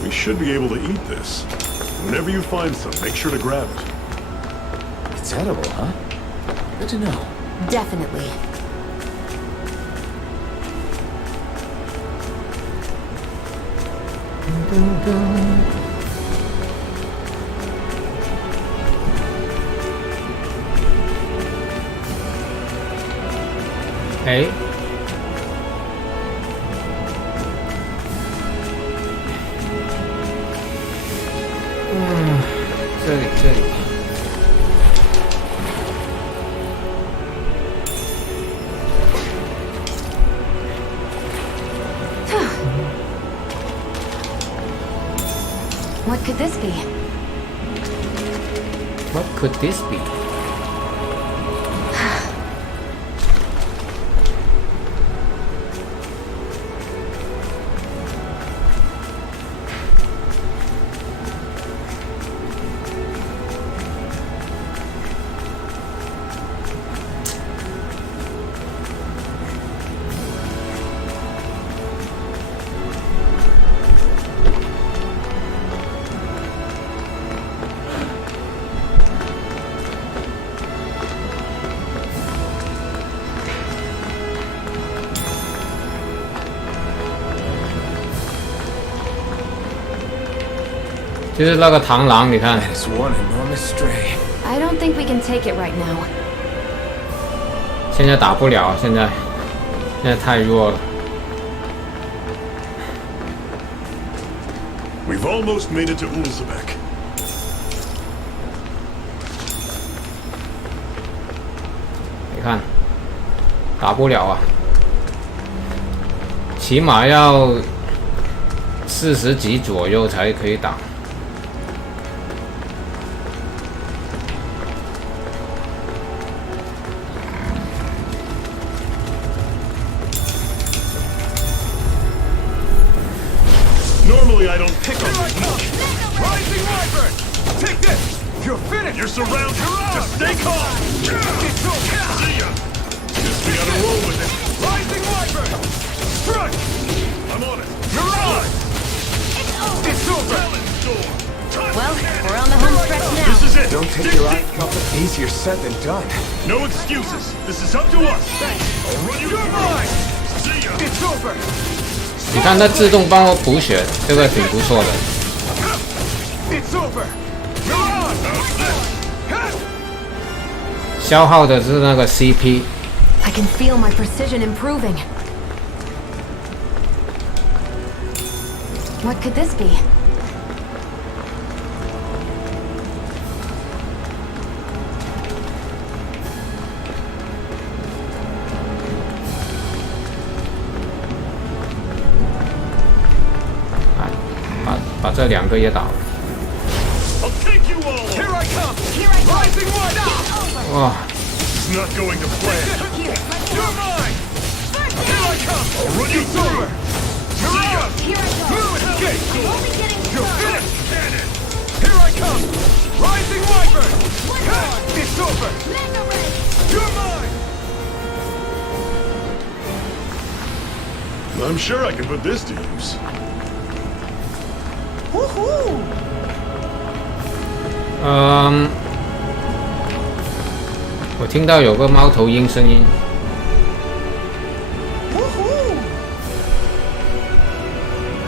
We should be able to eat this. Whenever you find some, make sure to grab it. It's edible, huh? Good to know. Definitely. Hey. 这里。What could this be? What could this be? 就是那个螳螂，你看。 That is one enormous stray. I don't think we can take it right now. 现在打不了，现在太弱了。 We've almost made it to Ulzebek. 你看，打不了啊，起码要40级左右才可以打。 Normally I don't pick on this much. Rising Wyvern! Take this! You're finished! You're surrounded. Just stay calm. See ya. Guess we gotta roll with it. Rising Wyvern! Strike! I'm on it. Mirage! It's over! Well, we're on the home stretch now. This is it. Don't take your eye off it. Easier said than done. No excuses. This is up to us. I'll run you You're through. mine! See ya. It's over! 你看它自动帮我补血，这个挺不错的。 It's over! Mirage! 消耗的是那个 CP。 I can feel my precision improving. What could this be? Ah, 把这2个也打了。 I'll take you all. Here I come! Rising Wyvern! 哇， It's not going to plan. You're mine! Here I come! I'll run you It's through. over! Mirage! Blue escape! You're finished! Here I come! Rising Wyvern! It's over! You're mine! I'm sure I can put this to use. Woohoo! 我听到有个猫头鹰声音。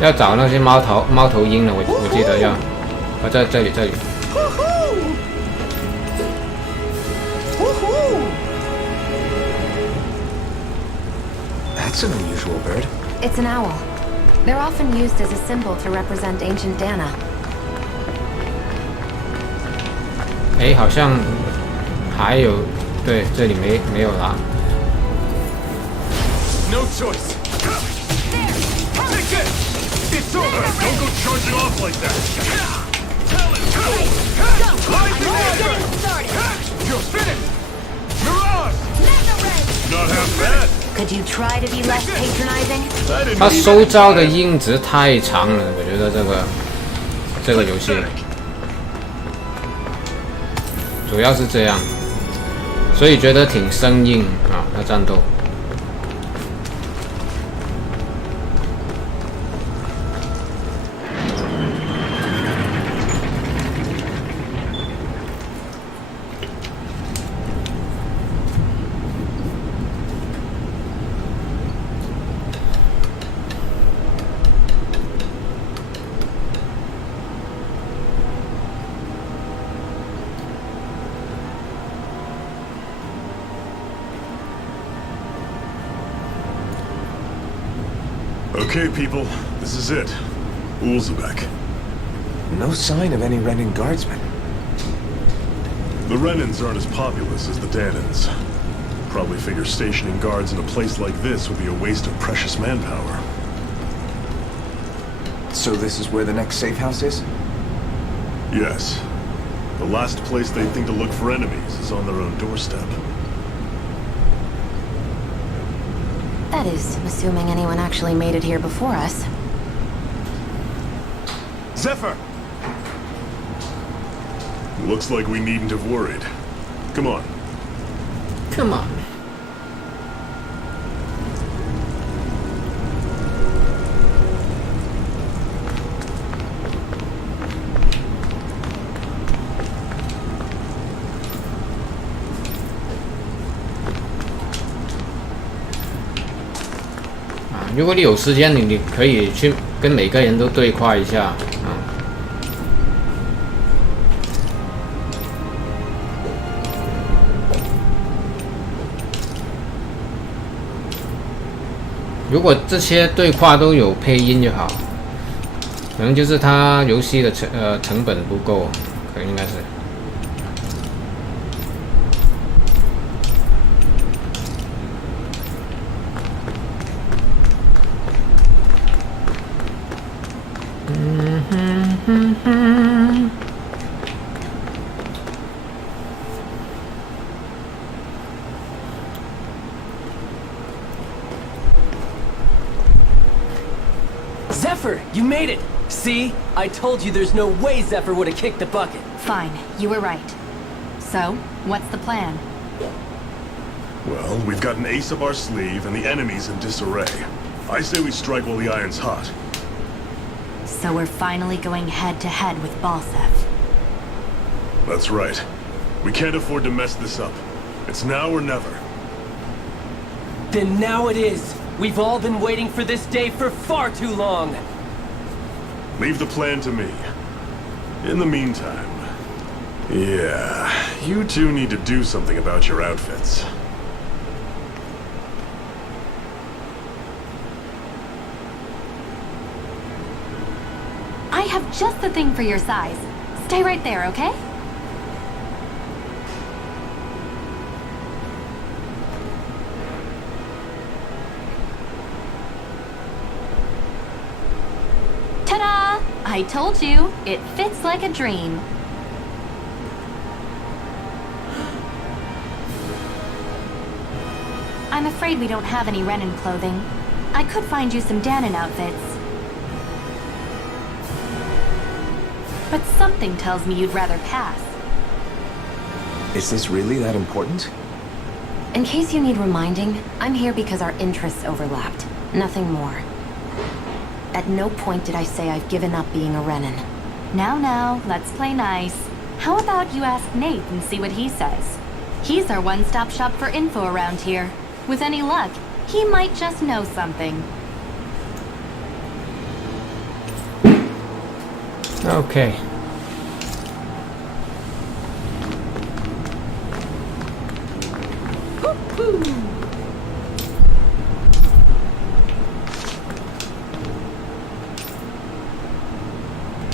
要找那些猫头鹰了，我记得要，在这里。 That's an unusual bird. It's an owl. They're often used as a symbol to represent ancient Dana. 哎，好像还有，对，这里没有啦。 No choice. Take this. It's over. Don't go charging off like that. Rising Wyvern. You're finished. Mirage. Not half bad. Could you try to be less patronizing? I didn't 它 even 收招的音值太长了，我觉得这个游戏主要是这样，所以觉得挺生硬啊，它战斗。 Okay, people, this is it. Ulzebek. No sign of any Renin guardsmen. The Renans aren't as populous as the Danans. Probably figure stationing guards in a place like this would be a waste of precious manpower. So this is where the next safe house is? Yes. The last place they'd think to look for enemies is on their own doorstep. That is, assuming anyone actually made it here before us. Zephyr! Looks like we needn't have worried. Come on. Come on. Ah, 如果你有时间，你可以去跟每个人都对话一下啊。如果这些对话都有配音就好，可能就是它游戏的成本不够，可能应该是。Zephyr, you made it! See? I told you there's no way Zephyr would have kicked the bucket. Fine, you were right. So, what's the plan? Well, we've got an ace up our sleeve and the enemy's in disarray. I say we strike while the iron's hot. So we're finally going head-to-head with Balsef. That's right. We can't afford to mess this up. It's now or never. Then now it is! We've all been waiting for this day for far too long! Leave the plan to me. In the meantime... Yeah, you two need to do something about your outfits. I have just the thing for your size. Stay right there, okay? Ta-da! I told you, it fits like a dream. I'm afraid we don't have any Renan clothing. I could find you some Danon outfits. But something tells me you'd rather pass. Is this really that important? In case you need reminding, I'm here because our interests overlapped. Nothing more. At no point did I say I've given up being a Renan. Now, let's play nice. How about you ask Nate and see what he says? He's our one-stop shop for info around here. With any luck, he might just know something. Okay.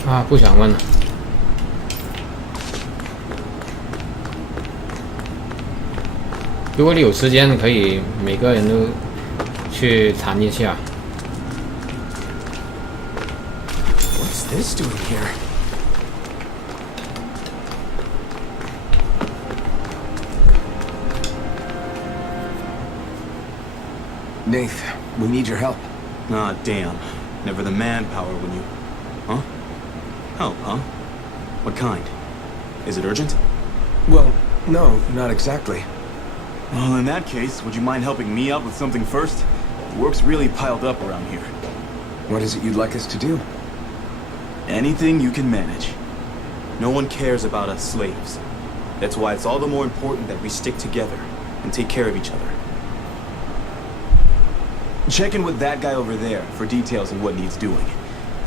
Ah, 不想问了。如果你有时间，可以每个人都去谈一下。What's this doing here? Nath, we need your help. Ah, damn. Never the manpower when you... Huh? Help, huh? What kind? Is it urgent? Well, no, not exactly. Well, in that case, would you mind helping me out with something first? The work's really piled up around here. What is it you'd like us to do? Anything you can manage. No one cares about us slaves. That's why it's all the more important that we stick together and take care of each other. Check in with that guy over there for details of what needs doing.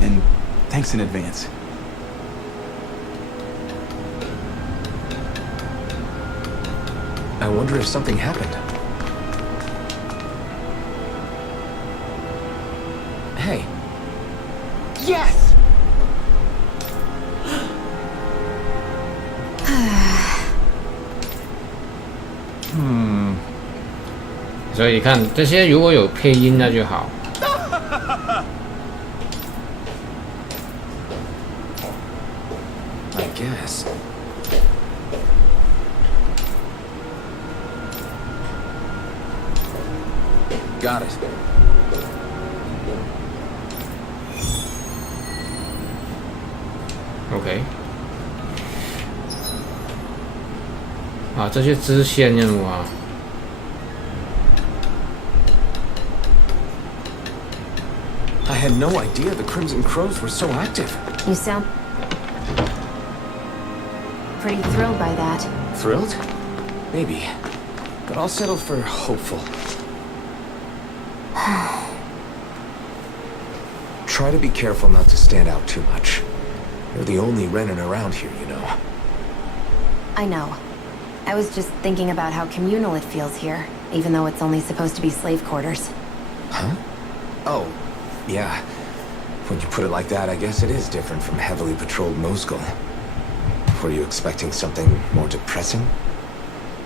And thanks in advance. I wonder if something happened. Hey. Yes! 所以你看这些如果有配音那就好。I guess. Got it. OK。啊，这些支线任务啊。I had no idea the Crimson Crows were so active. You sound pretty thrilled by that. Thrilled? Maybe. But I'll settle for hopeful. Try to be careful not to stand out too much. You're the only Renin around here, you know. I know. I was just thinking about how communal it feels here, even though it's only supposed to be slave quarters. Huh? Oh, yeah. When you put it like that, I guess it is different from heavily patrolled Moscow. Were you expecting something more depressing?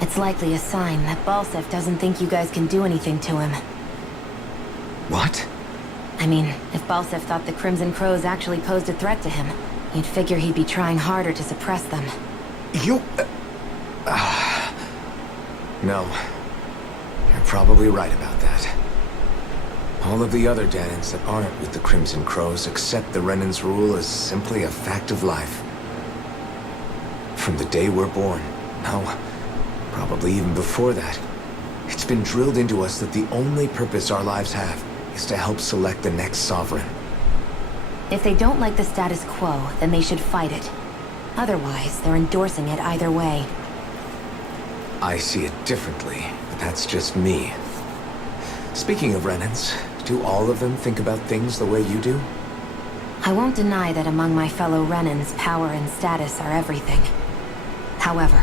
It's likely a sign that Balsef doesn't think you guys can do anything to him. What? I mean, if Balsef thought the Crimson Crows actually posed a threat to him, you'd figure he'd be trying harder to suppress them. You... No. You're probably right about that. All of the other Danins that aren't with the Crimson Crows accept the Renin's rule as simply a fact of life. From the day we're born, no, probably even before that, it's been drilled into us that the only purpose our lives have is to help select the next sovereign. If they don't like the status quo, then they should fight it. Otherwise, they're endorsing it either way. I see it differently, but that's just me. Speaking of Renins, do all of them think about things the way you do? I won't deny that among my fellow Renins, power and status are everything. However,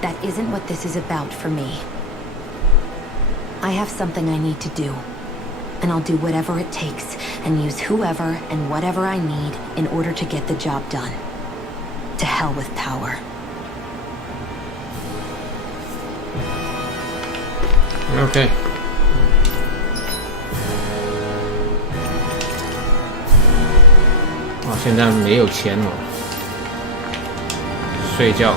that isn't what this is about for me. I have something I need to do, and I'll do whatever it takes, and use whoever and whatever I need in order to get the job done. To hell with power. OK。哦，现在没有钱哦，睡觉。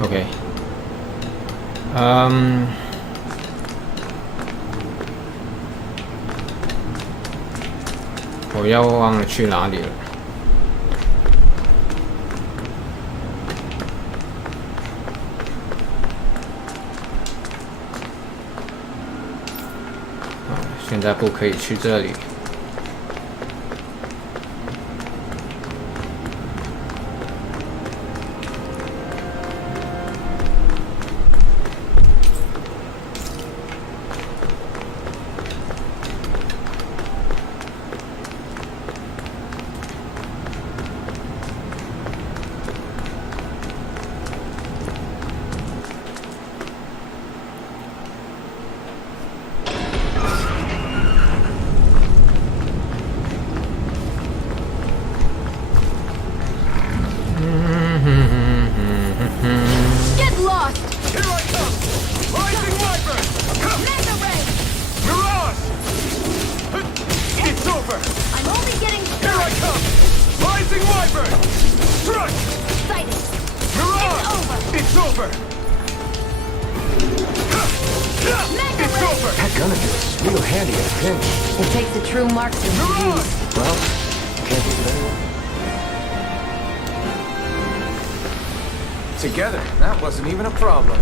OK， 我要忘了去哪里了。现在不可以去这里。Get lost! Here I come! Rising Viper! Mega Ray! Mirage! It's over! I'm only getting Here I come! Rising Viper! Strike! excited! Mirage! It's over! Mega It's Ray! over! That gunna is real handy in a pinch. It takes a true marksman to Mirage! use. Well, can't think of anyone. Together, that wasn't even a problem.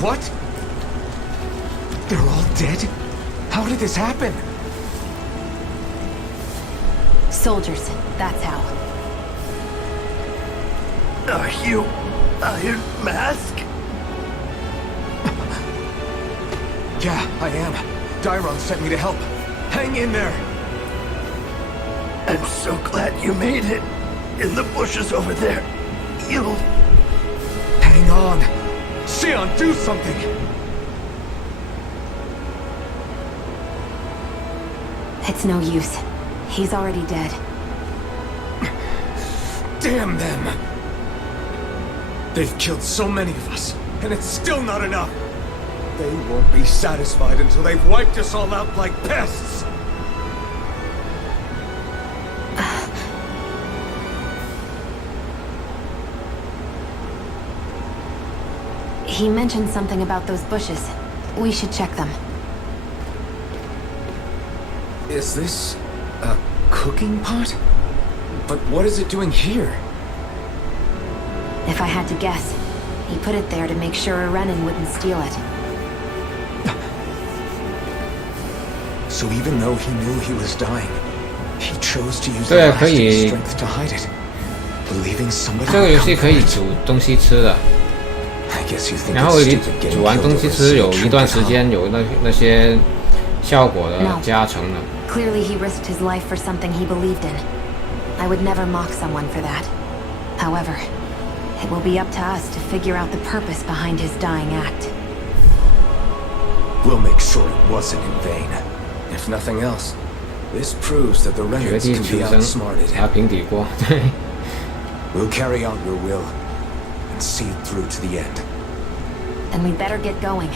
What? They're all dead? How did this happen? Soldiers, that's how. Are you Iron Mask? Yeah, I am. Dairon sent me to help. Hang in there. I'm so glad you made it. In the bushes over there. You'll... Hang on. Xion, do something! It's no use. He's already dead. Damn them! They've killed so many of us, and it's still not enough! They won't be satisfied until they've wiped us all out like pests! He mentioned something about those bushes. We should check them. Is this a cooking pot? But what is it doing here? If I had to guess, he put it there to make sure a Renin wouldn't steal it. So even though he knew he was dying, he chose to use 对 the 啊，可 last of 以 his strength to hide it, believing somebody 这个 would 游 come 戏 for 可以 it. 煮东西吃的， I guess you think 然 it's 后你 stupid getting 煮完 killed 东西 over 吃有 some 一段 trinket, 时 huh? 间有那些效果的 No. 加成的。 Clearly he risked his life for something he believed in. I would never mock someone for that. However, it will be up to us to figure out the purpose behind his dying act. We'll make sure it wasn't in vain. If nothing else, this proves that the 绝 Renans 地 can 求 be 生， outsmarted. 拿平底锅。对， We'll carry out your will and see it through to the end. And we better get going.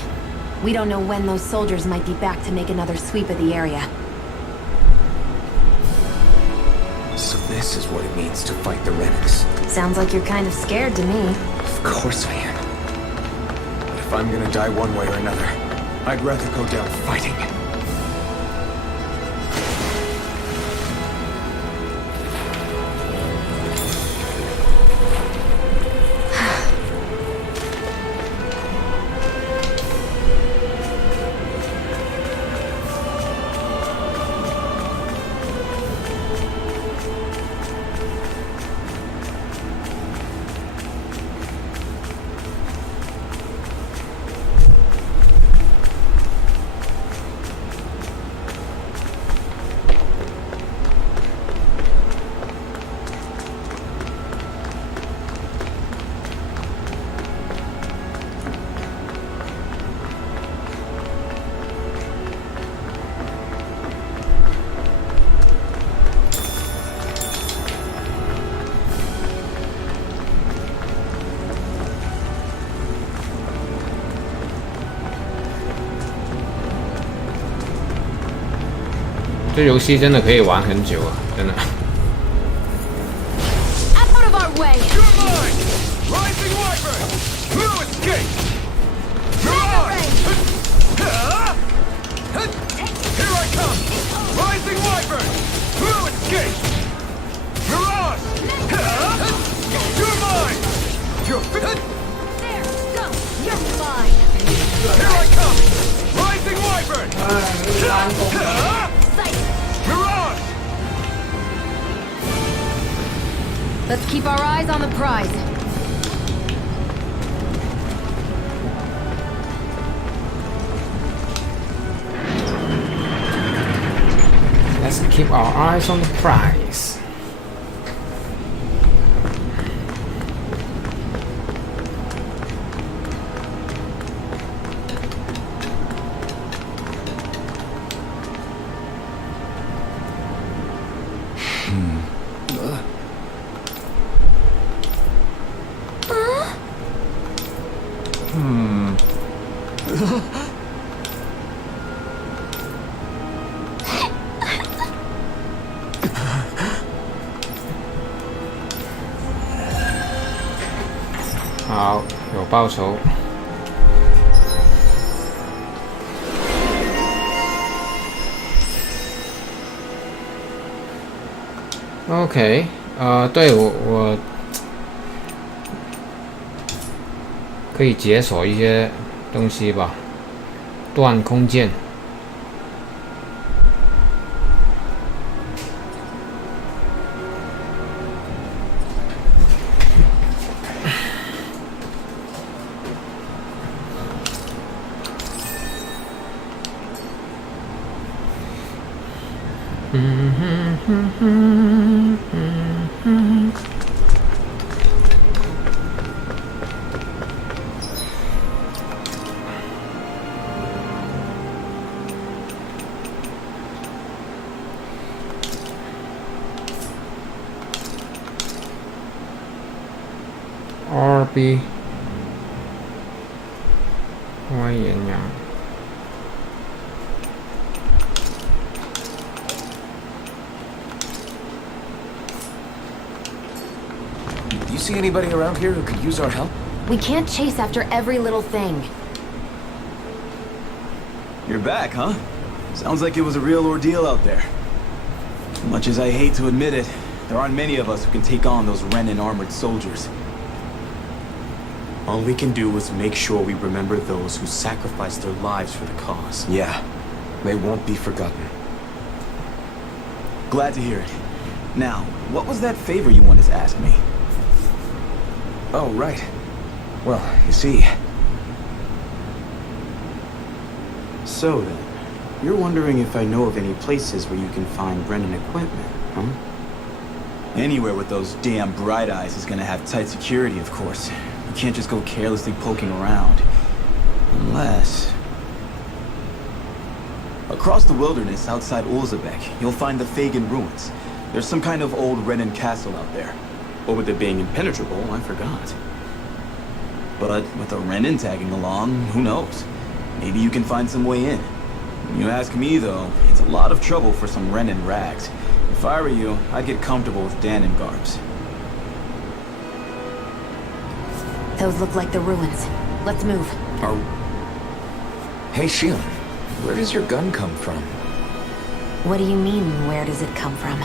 We don't know when those soldiers might be back to make another sweep of the area. So this is what it means to fight the Renans. Sounds like you're kind of scared to me. Of course I am. But if I'm gonna die one way or another, I'd rather go down fighting. .这游戏真的可以玩很久啊，真的。Out of our way! You're mine! Rising Wyvern! No escape! Mirage! Here I come! Rising Wyvern! No escape! Mirage! You're mine! There, go! You're fine! Here I come! Rising Wyvern! Sight! Mirage! Let's keep our eyes on the prize. Let's keep our eyes on the prize. Hmm. 好，有报酬。OK， 对我可以解锁一些东西吧，断空间。RB 歪眼羊。Do you see anybody around here who could use our help? We can't chase after every little thing. You're back, huh? Sounds like it was a real ordeal out there. Much as I hate to admit it, there aren't many of us who can take on those Renin armored soldiers. All we can do is make sure we remember those who sacrificed their lives for the cause. Yeah, they won't be forgotten. Glad to hear it. Now, what was that favor you wanted to ask me? Oh, right. Well, you see... So then, you're wondering if I know of any places where you can find Brennan equipment, huh? Anywhere with those damn bright eyes is gonna have tight security, of course. You can't just go carelessly poking around. Unless... Across the wilderness outside Ulzebek, you'll find the Fagan ruins. There's some kind of old Renin castle out there. Or with it being impenetrable, I forgot. But with a Renin tagging along, who knows? Maybe you can find some way in. You ask me, though, it's a lot of trouble for some Renin rags. If I were you, I'd get comfortable with Danon garbs. Those look like the ruins. Let's move. Oh. Hey, Shion, where does your gun come from? What do you mean, where does it come from?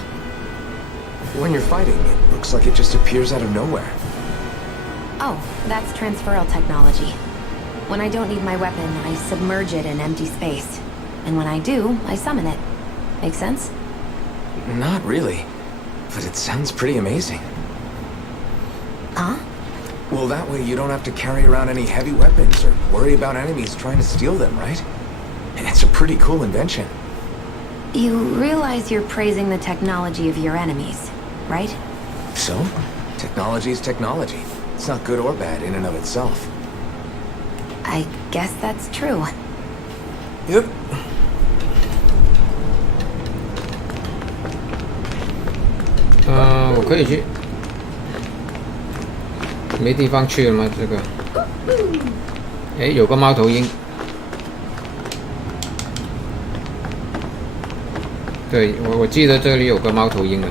When you're fighting, it looks like it just appears out of nowhere. Oh, that's transferal technology. When I don't need my weapon, I submerge it in empty space. And when I do, I summon it. Make sense? Not really, but it sounds pretty amazing. Huh? Well, that way you don't have to carry around any heavy weapons or worry about enemies trying to steal them, right? It's a pretty cool invention. You realize you're praising the technology of your enemies, right? So? Technology is technology. It's not good or bad in and of itself. I guess that's true. Yep. 我可以去，没地方去了吗？这个，哎，有个猫头鹰，对，我记得这里有个猫头鹰了。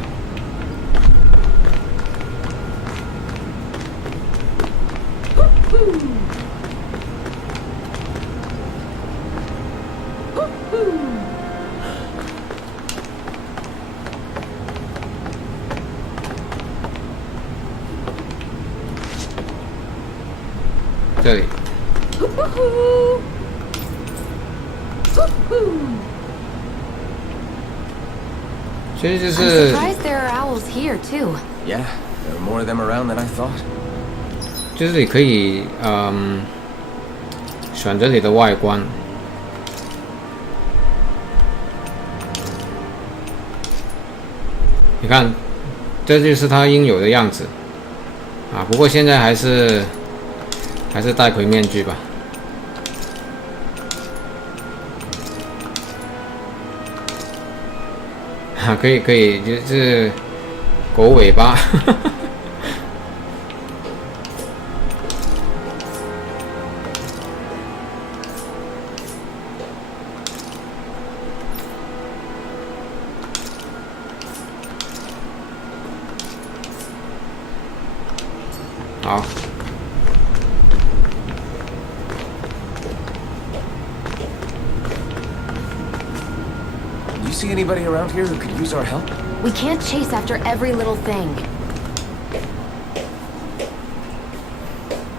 这里。其实就是。I'm surprised there are owls here too. Yeah, there are more of them around than I thought. 就是你可以选择你的外观。你看，这就是它应有的样子啊！不过现在还是戴回面具吧。啊，可以，就是狗尾巴。好。You see anybody around here who could use our help? We can't chase after every little thing.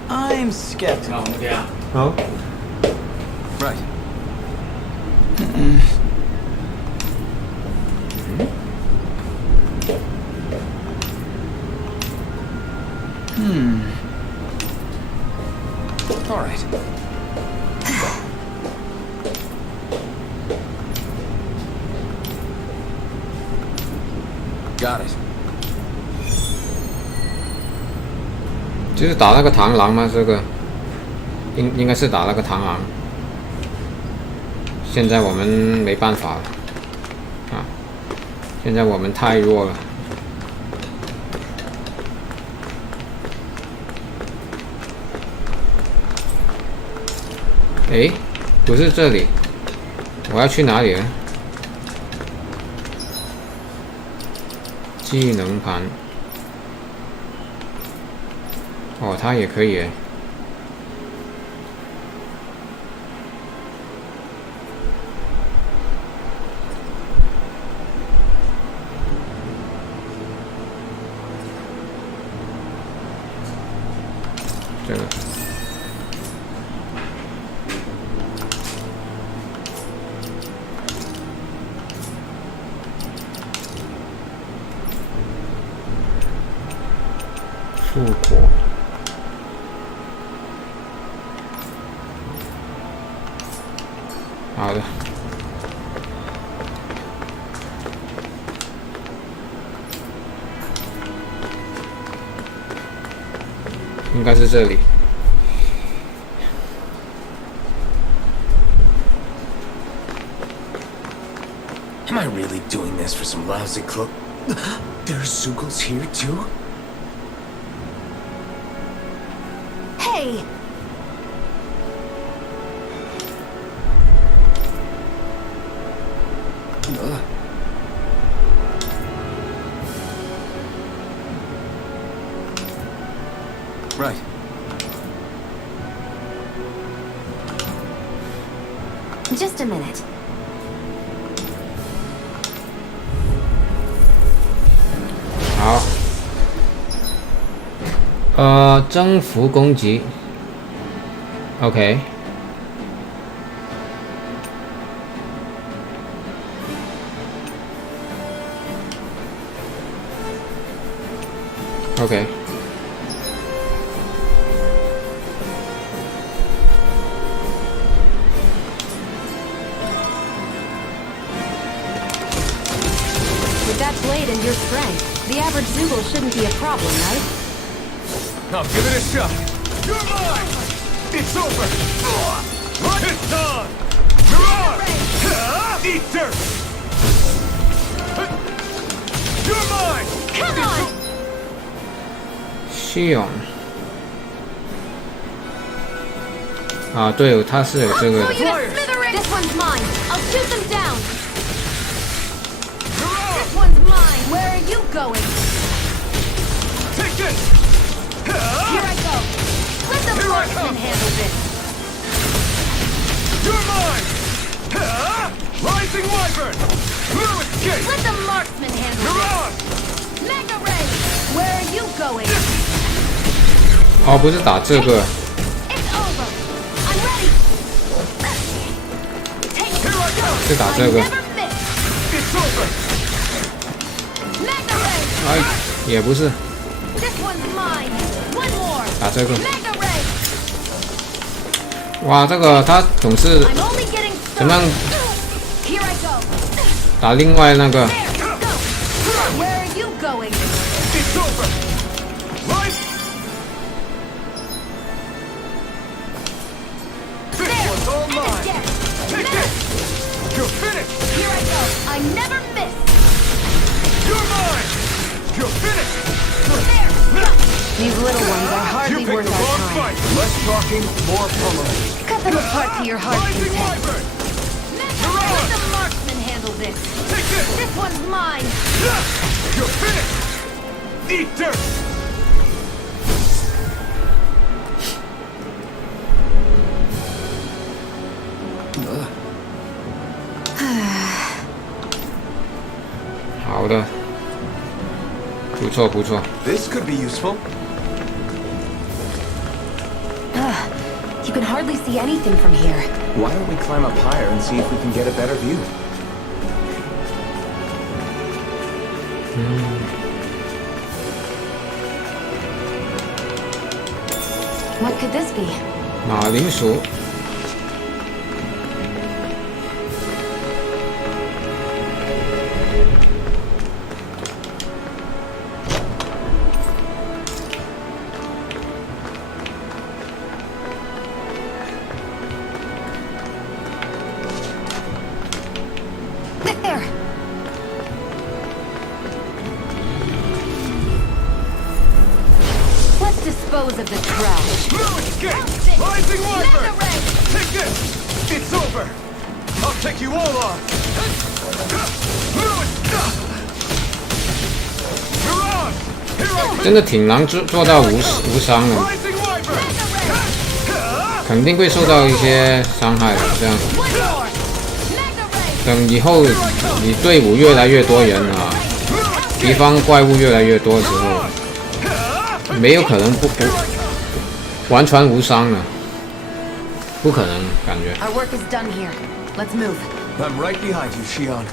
I'm skeptical. 好， Right. All right. Got it. 就是打那个螳螂吗？这个应该是打那个螳螂。现在我们没办法了啊！现在我们太弱了。诶，不是这里，我要去哪里呢？技能盘。哦，它也可以诶。这个。复活。好的。应该是这里。Am I really doing this for some lousy cloak? There's Zoogles here too? Hey! Right. Just a minute. 好。征服攻击。OK。OK。With that blade and your strength, the average Zoogle shouldn't be a problem, right? I'll give it a shot. You're mine! It's over! It's on! You're on! Eat dirt! You're mine! Come on! 西勇。啊，对，它是有这个的。 This one's mine. I'll shoot them down. This one's mine. Where are you going? Take this! Here I go. Let the marksman handle this. You're mine! Rising Wyvern! No escape! Let the marksman handle You're this. on! Mega Ray. Where are you going? 哦，不是打这个。 It's over. I'm ready. Take Here I go! 是打这个。 Never miss. It's over! Mega Ray. 哎，也不是。 This one's mine. One more. 打这个。 Mega Ray. 哇，这个他总是 I'm only getting 怎么样 Here I go. 打另外那个？ There, go. Where are you going? It's over! Right? This There. one's all And it's mine! dead. Take this! You're finished! Here I go. I never miss. You're mine! You're finished! There. Go. These little ones are You hardly picked worth the our wrong time. fight! Less talking, more pummeling. Cut them apart to your heart's Rising content. Wyvern! Mega, let the marksman handle this. Take this! This one's mine. You're finished! Eat dirt! Ugh. 好的，不错不错。 This could be useful. You can hardly see anything from here. Why don't we climb up higher and see if we can get a better view? What could this be? 马铃薯。There! Let's dispose of the trash. Rising Wyvern! Take this! It's over! I'll take you all on! Mirage! Here I 真的挺难做到无伤的， Rising Wyvern! 肯定会受到一些伤害的。这样，等以后你队伍越来越多人啊，敌方怪物越来越多的时候，没有可能不完全无伤的，不可能感觉。 Our work is done here. Let's move. I'm right behind you, Shion.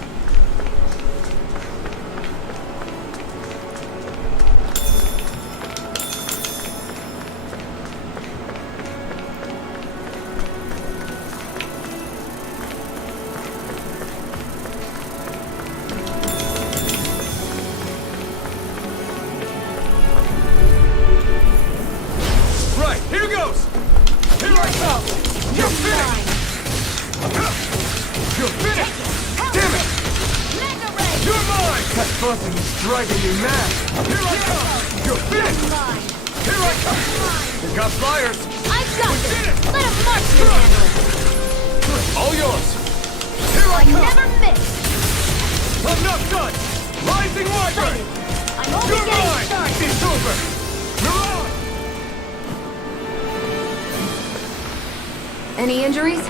Right, here goes! Here I come! You're finished! You're finished! Damn it! You're mine! That buzzing is driving me mad! Here I come! You're finished! Here I come! You got flyers! I've got We did this! it! Let a marksman handle it! All yours! Here I I come! never miss! I'm not done! Rising Wyvern! I'm only You're getting mine! started! It's over! You're on! Any injuries?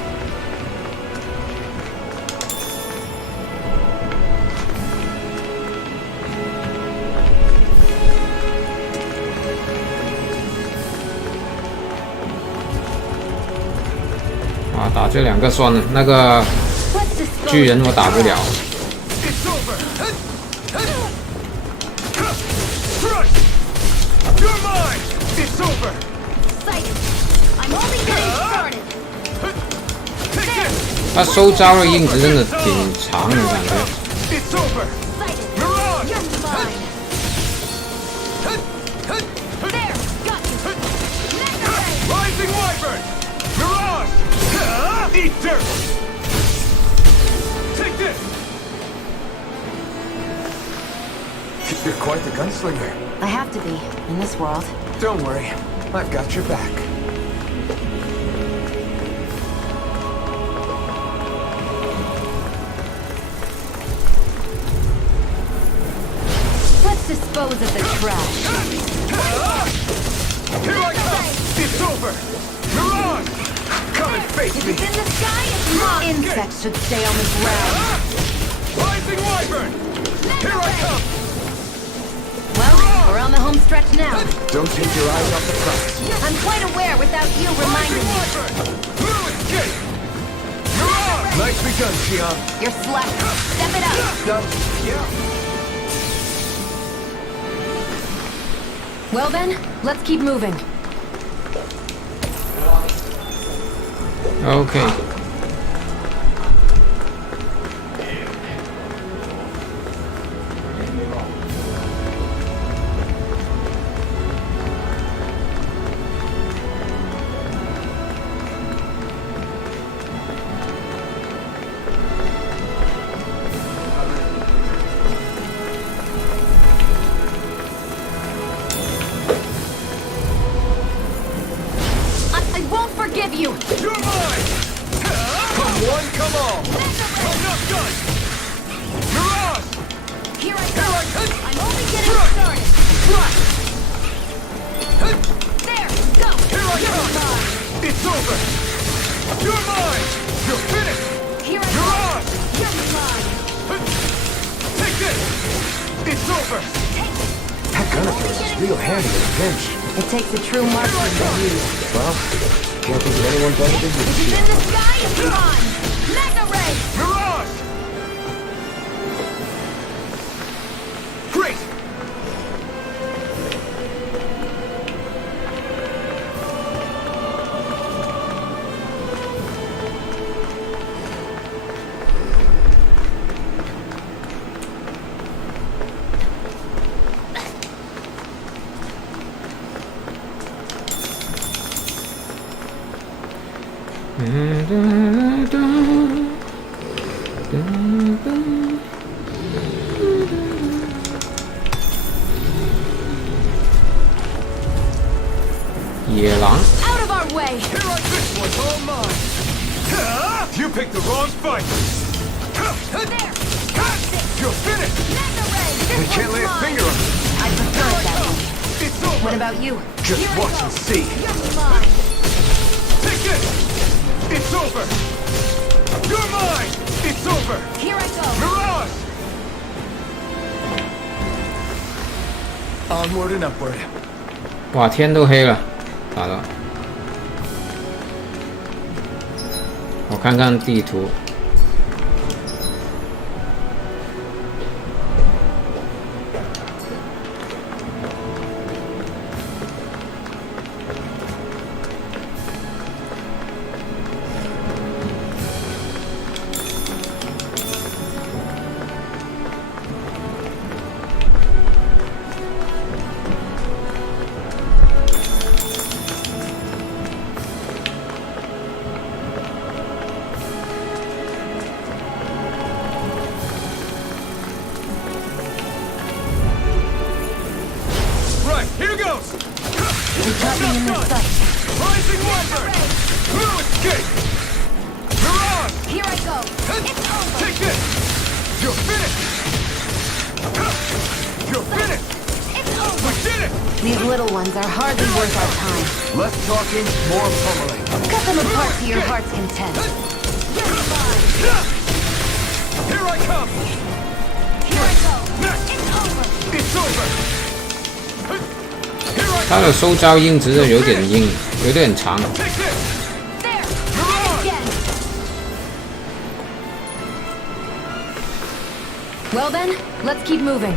啊，打这两个算了，那个 Let's dispose 巨人我打不了。 It's over! Crush! You're mine! It's over! Sighted. I'm only getting started. Take this! 他收招的印子真的挺长的感觉。 It's over! Sighted. Mirage! You're mine. There. Got you. Mega ray. Rising Wyvern! Mirage! Eat dirt! Take this! You're quite the gunslinger. I have to be in this world. Don't worry, I've got your back. Let's dispose of the trash. Here I come! It's over! Mirage! Come and face If me! it's in the sky, it's mine. Insects should stay on the ground. Rising Wyvern! Here I come! Well, we're on the home stretch now. Don't take your eyes off the prize. I'm quite aware without you reminding me. Blue escape! Mirage! Nicely done, Shion. You're slacking. Step it up. Done. Yeah. Well then, let's keep moving. OK。I won't forgive you. You're mine! Come one, come all! I'm not done! Mirage! Here I go. I'm only getting Right. started. Crush! There, go. Here I You're come! mine. It's over! You're mine! You're finished! Here I Mirage! go. You're mine. Take this! It's over! That gun of yours is real handy in a pinch. It takes a true marksman to use. Well, Can't think of anyone better than you. If he's in the sky, it's on! Mega Ray! Mirage! Great!野狼 Out of our way! Here on this one's all mine! You picked the wrong fight! There! You're finished! Mega Ray! This We can't one's lay a mine. finger on it! I prefer it that way. It's over! What about you? Just Here I watch go. and see! You're mine! Take this! It's over! You're mine! It's over! Here I go! Mirage! Onward and upward. 哇，天都黑了，咋了？我看看地图。Right, here goes! You got me in this fight. Rising Wonder! Blue escape! Mirage! Here I go! It's over! Take this! You're finished! You're finished! It's over! We did it! These little ones are hardly worth our time. Less talking, more pummeling. Cut them apart to your heart's content. You're mine! Here I come! Here I go! Next! It's over! It's over! Here I 它的收招音质有点硬，有点长。 take this! There! And again! Well then, let's keep moving.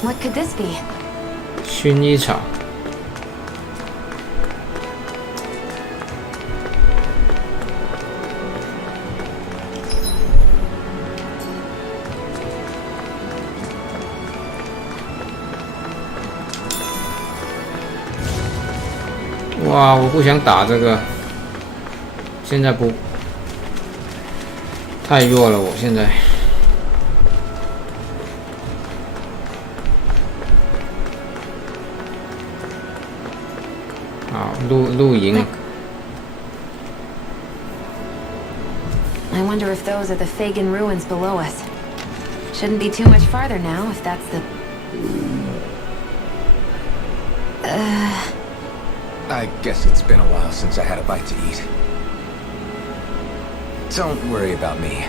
What could this be? 薰衣草。哇，我不想打这个，现在不太弱了，我现在。好，露营。 I wonder if those are the Fagin ruins below us. Shouldn't be too much farther now, if that's the... I guess it's been a while since I had a bite to eat. Don't worry about me.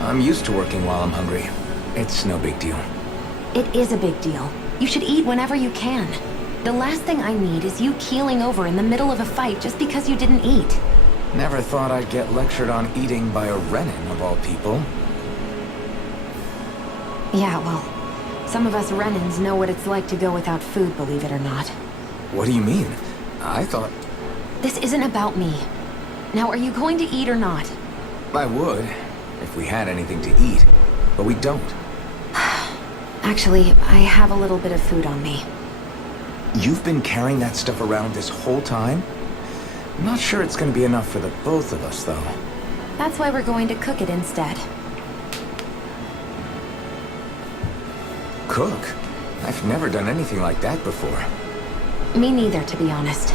I'm used to working while I'm hungry. It's no big deal. It is a big deal. You should eat whenever you can. The last thing I need is you keeling over in the middle of a fight just because you didn't eat. Never thought I'd get lectured on eating by a Renin, of all people. Yeah, well, some of us Renins know what it's like to go without food, believe it or not. What do you mean? I thought... This isn't about me. Now, are you going to eat or not? I would, if we had anything to eat. But we don't. Actually, I have a little bit of food on me. You've been carrying that stuff around this whole time? I'm not sure it's gonna be enough for the both of us, though. That's why we're going to cook it instead. Cook? I've never done anything like that before. Me neither, to be honest.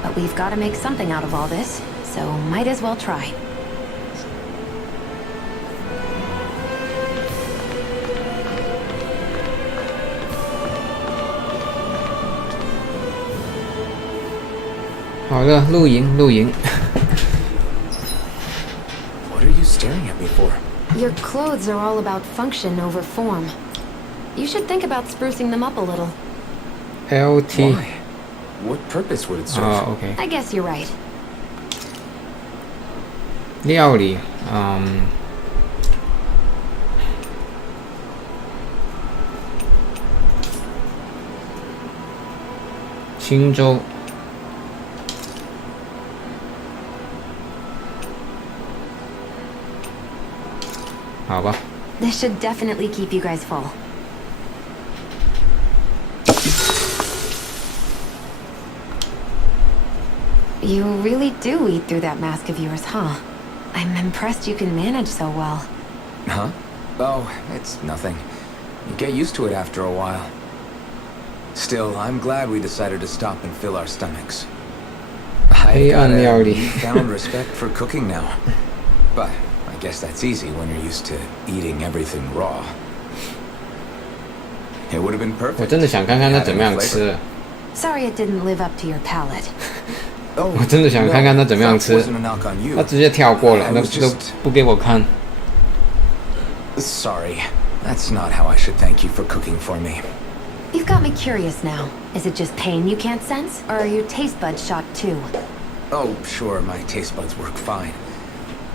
But we've got to make something out of all this, so might as well try. Hảo rồi, 露营。What are you staring at me for? Your clothes are all about function over form. You should think about sprucing them up a little. LT. Why? What purpose would it serve? OK. I guess you're right. 料理，青州，好吧。This should definitely keep you guys full. You really do eat through that mask of yours, huh? I'm impressed you can manage so well. Huh? Oh, it's nothing. You get used to it after a while. Still, I'm glad we decided to stop and fill our stomachs. I've got a newfound respect for cooking now. But I guess that's easy when you're used to eating everything raw. It would have been perfect. 我真的想看看它怎么样吃。Sorry it didn't live up to your palate. 我真的想看看它怎么样吃。它直接跳过了，都不给我看。Sorry, that's not how I should thank you for cooking for me. You've got me curious now. Is it just pain you can't sense, or are your taste buds shot too? Oh, sure, my taste buds work fine.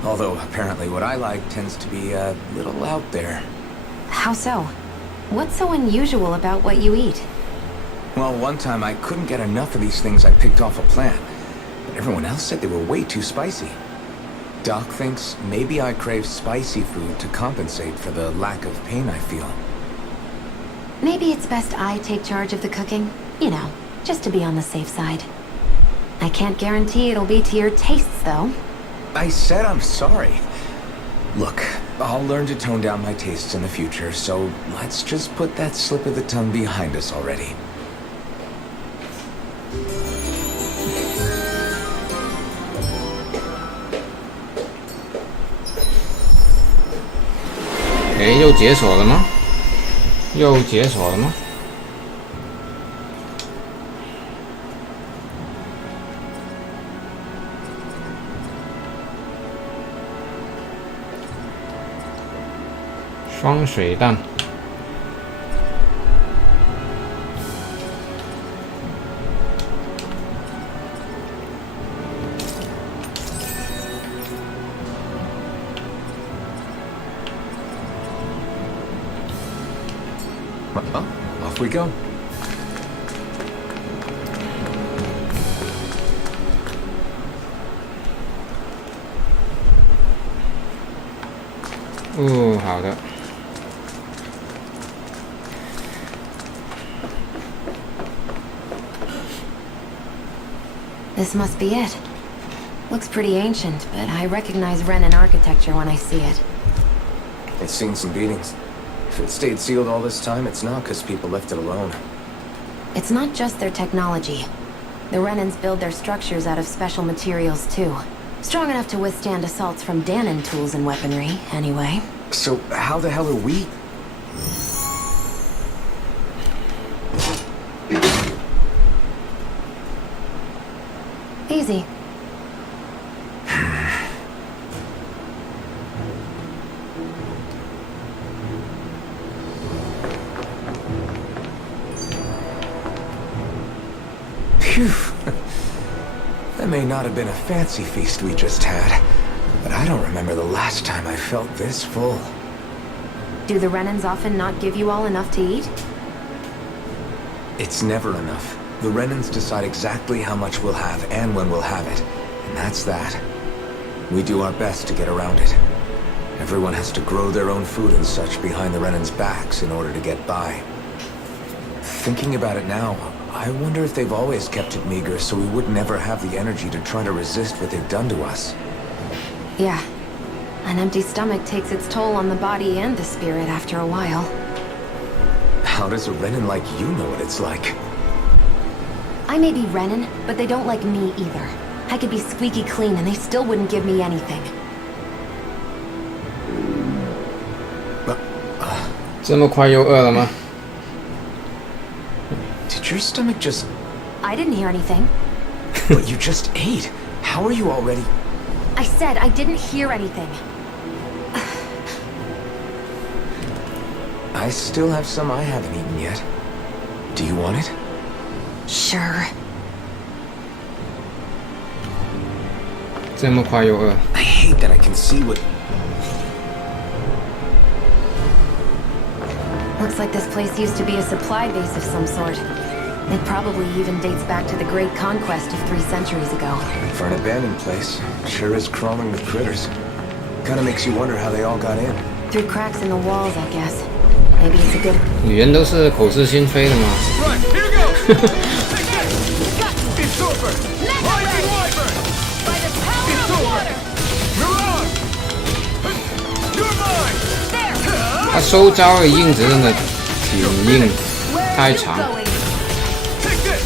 Although, apparently what I like tends to be a little out there. How so? What's so unusual about what you eat? Well, one time I couldn't get enough of these things I picked off a plant. But everyone else said they were way too spicy. Doc thinks maybe I crave spicy food to compensate for the lack of pain I feel. Maybe it's best I take charge of the cooking. You know, just to be on the safe side. I can't guarantee it'll be to your tastes, though. I said I'm sorry. Look, I'll learn to tone down my tastes in the future, so let's just put that slip of the tongue behind us already. Okay, 又解锁了吗？又解锁了吗？双水弹。Well, off we go. Oh, 好的。This must be it. Looks pretty ancient, but I recognize Renan architecture when I see it. It's seen some beatings. If it stayed sealed all this time, it's not because people left it alone. It's not just their technology. The Renans build their structures out of special materials, too. Strong enough to withstand assaults from Danon tools and weaponry, anyway. So, how the hell are we? Easy. Phew. That may not have been a fancy feast we just had, but I don't remember the last time I felt this full. Do the Renans often not give you all enough to eat? It's never enough. The Renans decide exactly how much we'll have and when we'll have it, and that's that. We do our best to get around it. Everyone has to grow their own food and such behind the Renans' backs in order to get by. Thinking about it now, I wonder if they've always kept it meager so we would never have the energy to try to resist what they've done to us. Yeah. An empty stomach takes its toll on the body and the spirit after a while. How does a Renan like you know what it's like? I may be Renan, but they don't like me either. I could be squeaky clean and they still wouldn't give me anything. 这么快又饿了吗？ Did your stomach just... I didn't hear anything. But you just ate. How are you already... I said I didn't hear anything. I still have some I haven't eaten yet. Do you want it? Sure. 这么快又饿。 I hate that I can see what... Looks like this place used to be a supply base of some sort. It probably even dates back to the Great Conquest of 3 centuries ago. For an abandoned place, sure is crawling with critters. Kinda makes you wonder how they all got in. Through cracks in the walls, I guess. Maybe it's a good... 女人都是口是心非的嘛。Right, here goes! It's over! Rising Wyvern! By the power It's of over! water! Mirage! You're mine! There! 他收招的硬直真的挺硬， Where 太 are you 长。 going? Take this!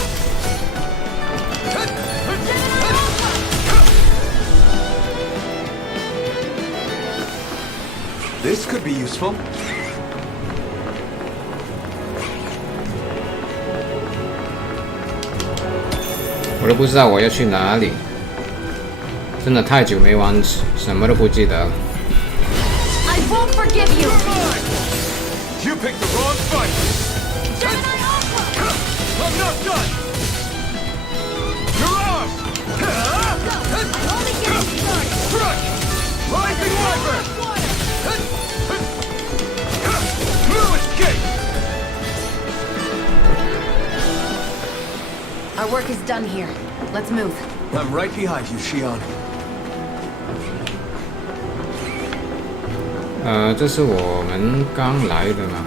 This could be useful. 我都不知道我要去哪里，真的太久没玩，什么都不记得了。 I won't forgive you! You're mine! You picked the wrong fight! Gemini Aqua! I'm not done! Mirage! I'm only getting started! Crush! Rising Wyvern! Blue escape! Our work is done here. Let's move. I'm right behind you, Shion. 这是我们刚来的嘛。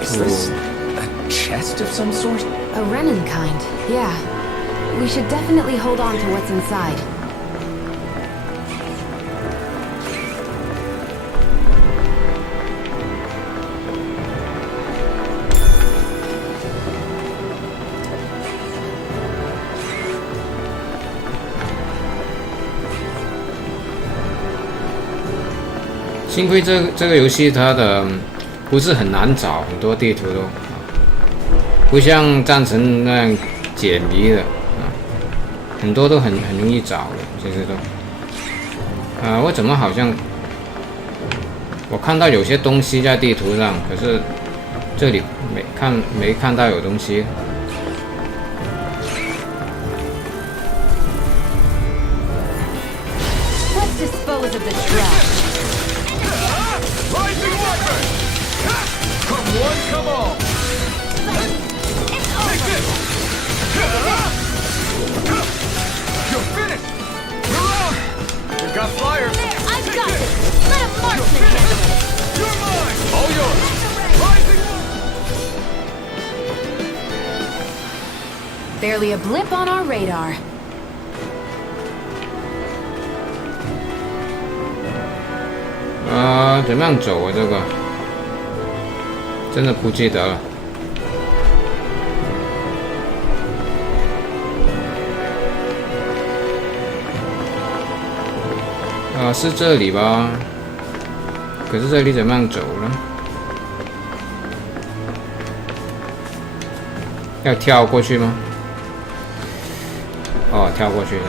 Is this a chest of some sort? A Renin kind, yeah. We should definitely hold on to what's inside. "幸亏这个游戏它的不是很难找，很多地图都不像战神那样解谜的很多都很容易找的，其实都。我怎么好像我看到有些东西在地图上，可是这里没看到有东西。Let's dispose of the trash. Rising Wyvern! Come one, come all! It's Take over! this! You're finished! Mirage! We've got flyers! There, I've got this! Let a marksman handle it! You're mine! All yours! Rising Barely a blip on our radar. 怎么样走啊？这个真的不记得了。是这里吧？可是这里怎么样走呢？要跳过去吗？哦，跳过去对。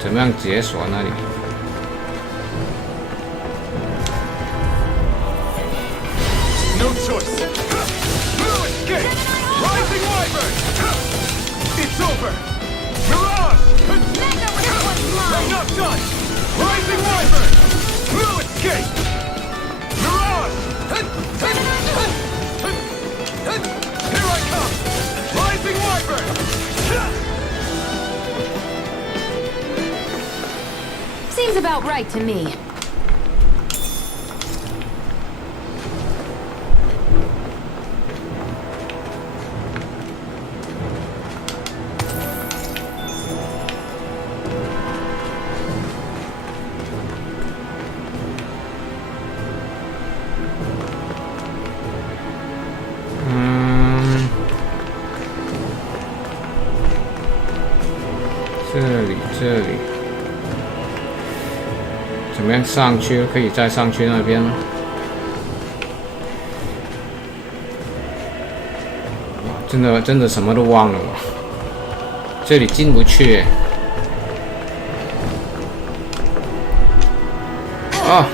怎么样解锁那里？ No choice! Blue escape! Rising Wyvern! It's over! Mirage! I'm not done! Rising Wyvern! Blue escape! Mirage! Here I come! Rising Wyvern! Seems about right to me.这里，怎么样上去？可以再上去那边吗？真的什么都忘了我，这里进不去。啊！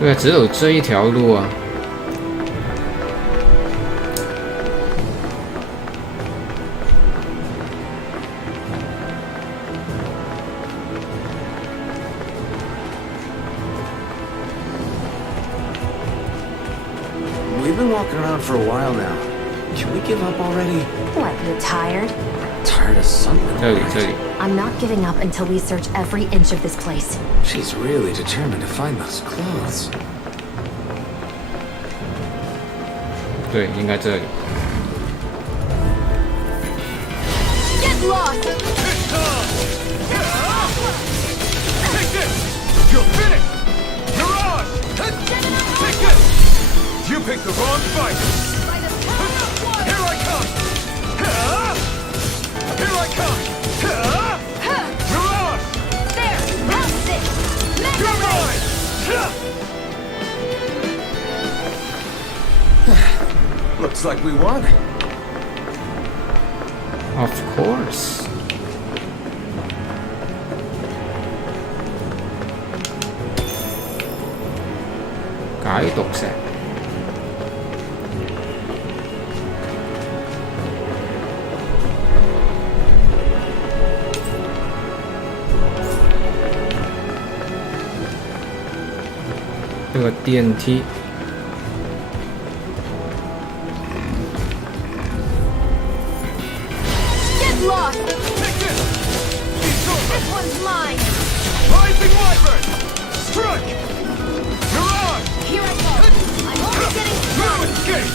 对啊，只有这一条路啊。We've been walking around for a while now. Can we give up already? What, you're tired? Tired of something. 这里这里。 I'm not giving up until we search every inch of this place. She's really determined to find those clothes. 对，应该这里。 Get lost! Take this! You're finished! Mirage! Take this! You picked the wrong fight! Here I come! Here I come! Mirage! There! That's it! You're mine! Looks like we won. Of course. 解毒石。这个电梯。 Lost! Take this! This one's mine! Rising Wyvern! Strike! Mirage! Here I go! I'm only getting No started! escape!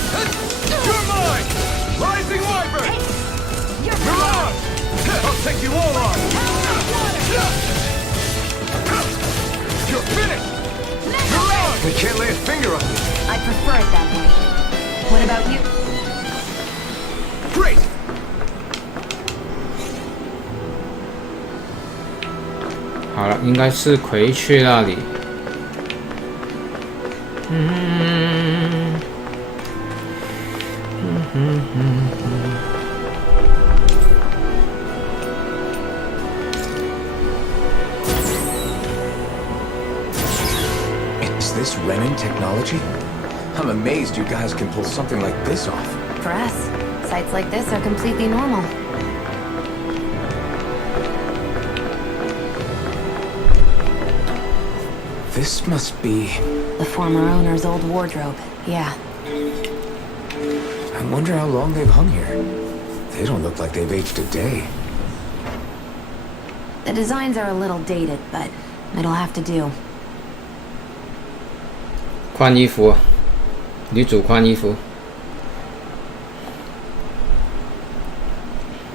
You're mine! Rising Wyvern! You're Mirage! I'll take you all on! You're finished! Mirage! We can't lay a finger on you. I prefer it that way. What about you? Great! 好了，应该是回去那里。Is this Renin technology? I'm amazed you guys can pull something like this off. For us, sites like this are completely normal. This must be... The former owner's old wardrobe, yeah. I wonder how long they've hung here. They don't look like they've aged a day. The designs are a little dated, but it'll have to do. 换衣服，女主换衣服。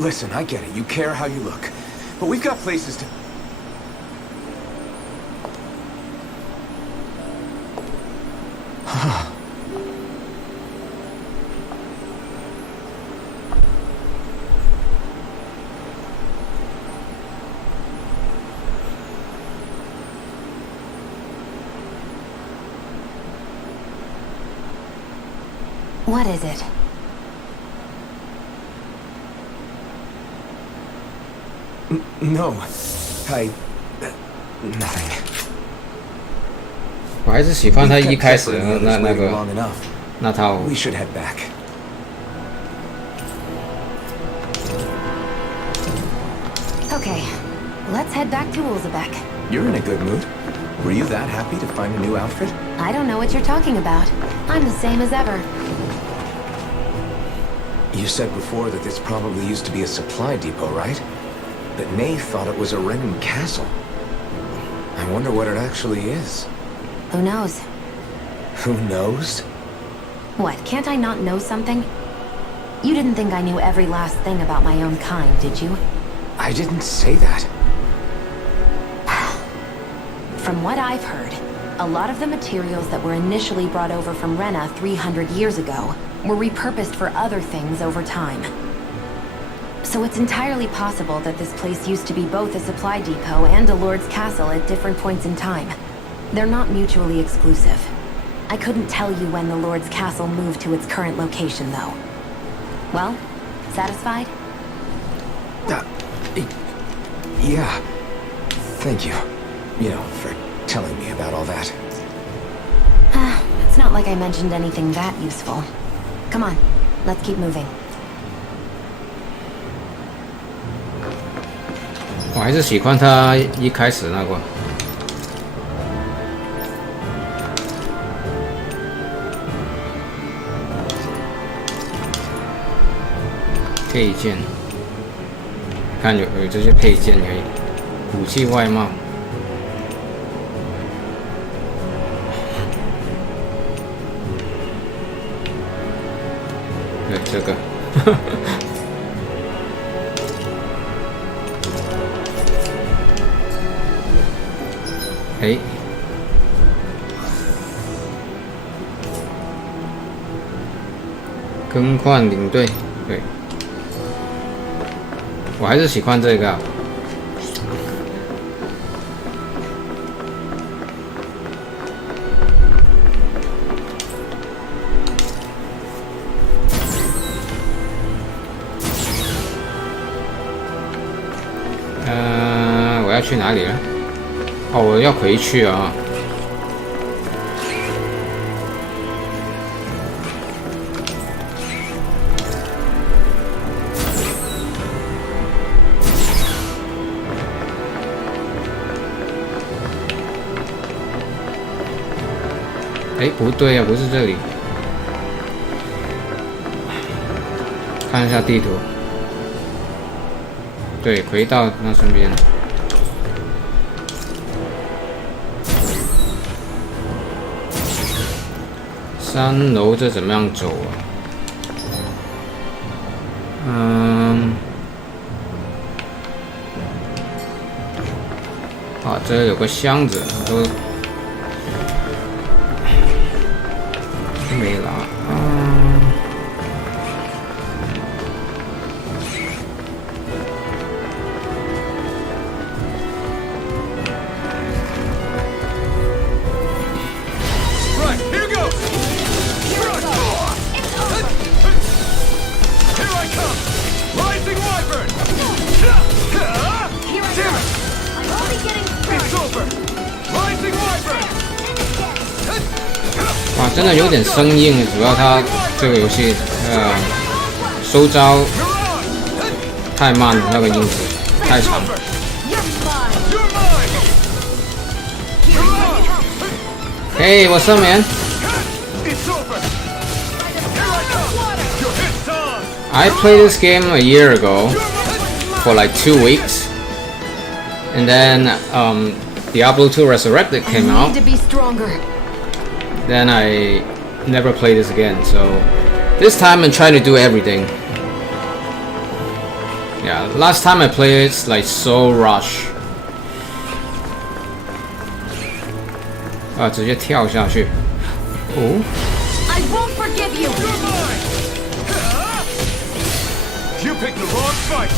Listen, I get it. You care how you look. But we've got places to... What is it? No. Nothing. 我还是喜欢他一开始的 We've kept separating 那 others 个 waiting long enough. 那套。 We should head back. Okay, let's head back to Ulzebek. You're in a good mood. Were you that happy to find a new outfit? I don't know what you're talking about. I'm the same as ever. You said before that this probably used to be a supply depot, right? That Nate thought it was a Renin castle. I wonder what it actually is. Who knows? Who knows? What, can't I not know something? You didn't think I knew every last thing about my own kind, did you? I didn't say that. From what I've heard, a lot of the materials that were initially brought over from Rena 300 years ago were repurposed for other things over time. So it's entirely possible that this place used to be both a supply depot and a lord's castle at different points in time. They're not mutually exclusive. I couldn't tell you when the lord's castle moved to its current location, though. Well, satisfied? Yeah. Thank you. You know, for telling me about all that. It's not like I mentioned anything that useful. Come on, let's keep moving. 我还是喜欢他一开始那个。配件，看有这些配件可以，武器外貌。对这个。哎，更换领队，对，我还是喜欢这个。我要去哪里了？哦，我要回去啊。哎，不对呀，不是这里。看一下地图。对，回到那身边。3楼这怎么样走啊？这有个箱子，都没拿。哇，真的有点生硬，主要它这个游戏收招太慢了，那个音质太长。Hey, what's up, man? I played this game a year ago for like 2 weeks, and then Diablo 2 Resurrected came out. Then I never played this again, so this time I'm trying to do everything. Yeah, last time I played it's like so rush. 啊，直接跳下去。哦。I won't forgive you. You picked the wrong fight.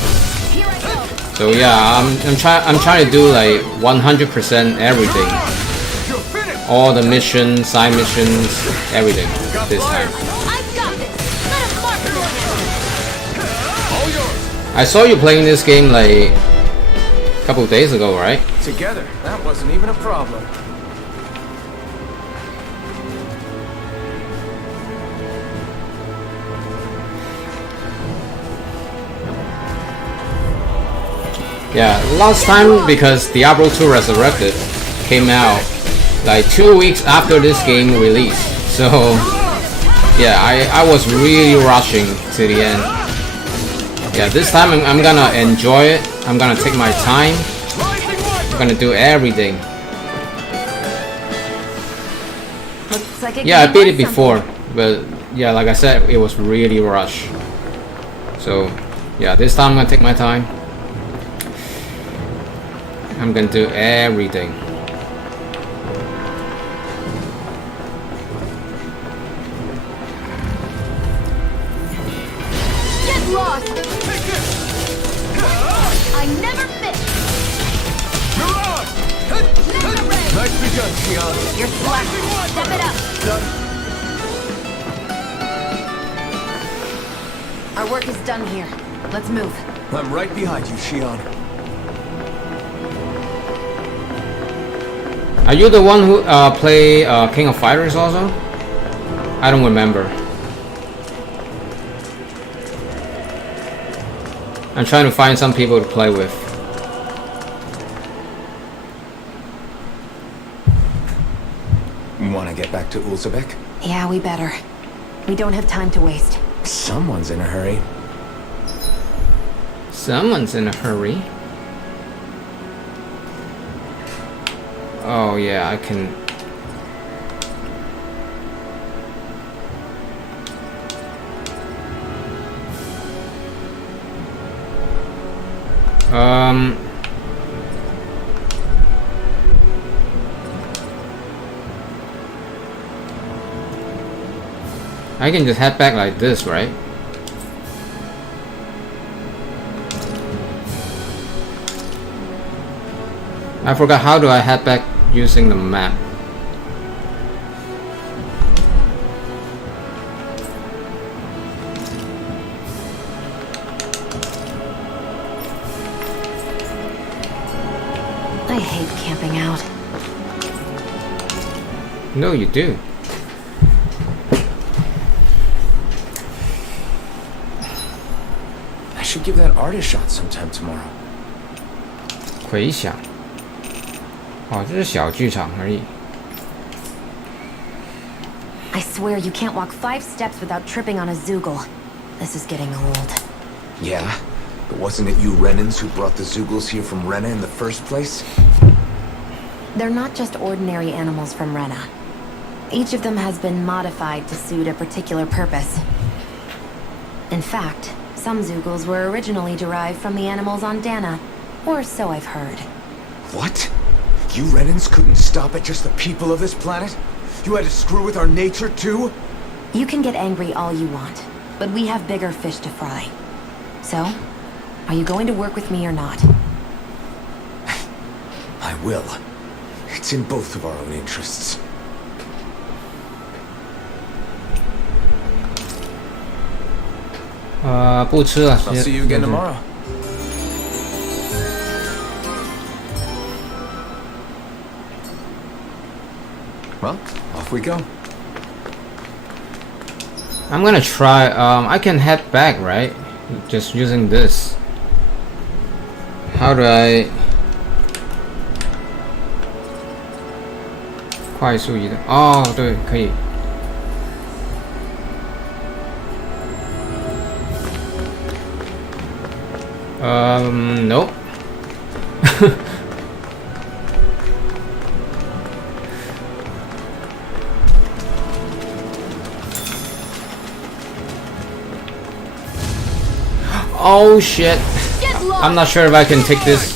Here I go. So yeah, I'm trying to do like 100% everything. All the missions, side missions, everything this time. I've got this. Let us march through. All yours. I saw you playing this game like a couple of days ago, right? Together, that wasn't even a problem. Yeah, last time because Diablo 2 Resurrected came out like 2 weeks after this game released. So yeah, I was really rushing to the end. Yeah, this time I'm gonna enjoy it. I'm gonna take my time. I'm gonna do everything. Yeah, I beat it before, but yeah, like I said, it was really rushed. So yeah, this time I'm gonna take my time. I'm gonna do everything. Get lost. Step it up. Our work is done here. Let's move. I'm right behind you, Shion. Are you the one who play King of Fighters also? I don't remember. I'm trying to find some people to play with. Want to get back to Ulzebek? Yeah, we better. We don't have time to waste. Someone's in a hurry. Someone's in a hurry. Oh yeah, I can. I can just head back like this, right? I forgot, how do I head back using the map? I hate camping out. No, you do. I should give that art a shot sometime tomorrow. 回响。哦，这是小剧场而已。I swear you can't walk 5 steps without tripping on a Zoogle. This is getting old. Yeah? But wasn't it you Renans who brought the Zoogles here from Rena in the first place? They're not just ordinary animals from Rena. Each of them has been modified to suit a particular purpose. In fact, some Zoogles were originally derived from the animals on Dana, or so I've heard. What? You Renans couldn't stop at just the people of this planet? You had to screw with our nature too? You can get angry all you want, but we have bigger fish to fry. So, are you going to work with me or not? I will. It's in both of our own interests. I'll see you again tomorrow. Well, off we go. I'm gonna try. I can head back, right? Just using this. How do I 快速移动？哦，对，可以。No. Oh shit. I'm not sure if I can take this.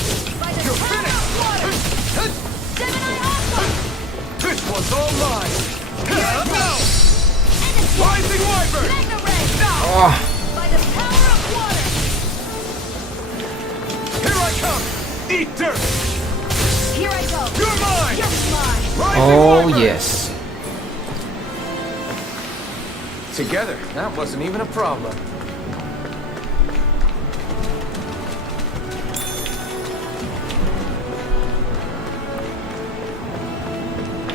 This one's all mine. Rising Wyvern. Oh. Here I come. Eat dirt. Here I go. You're mine. Rising Oh Wyvern. yes. Together, that wasn't even a problem.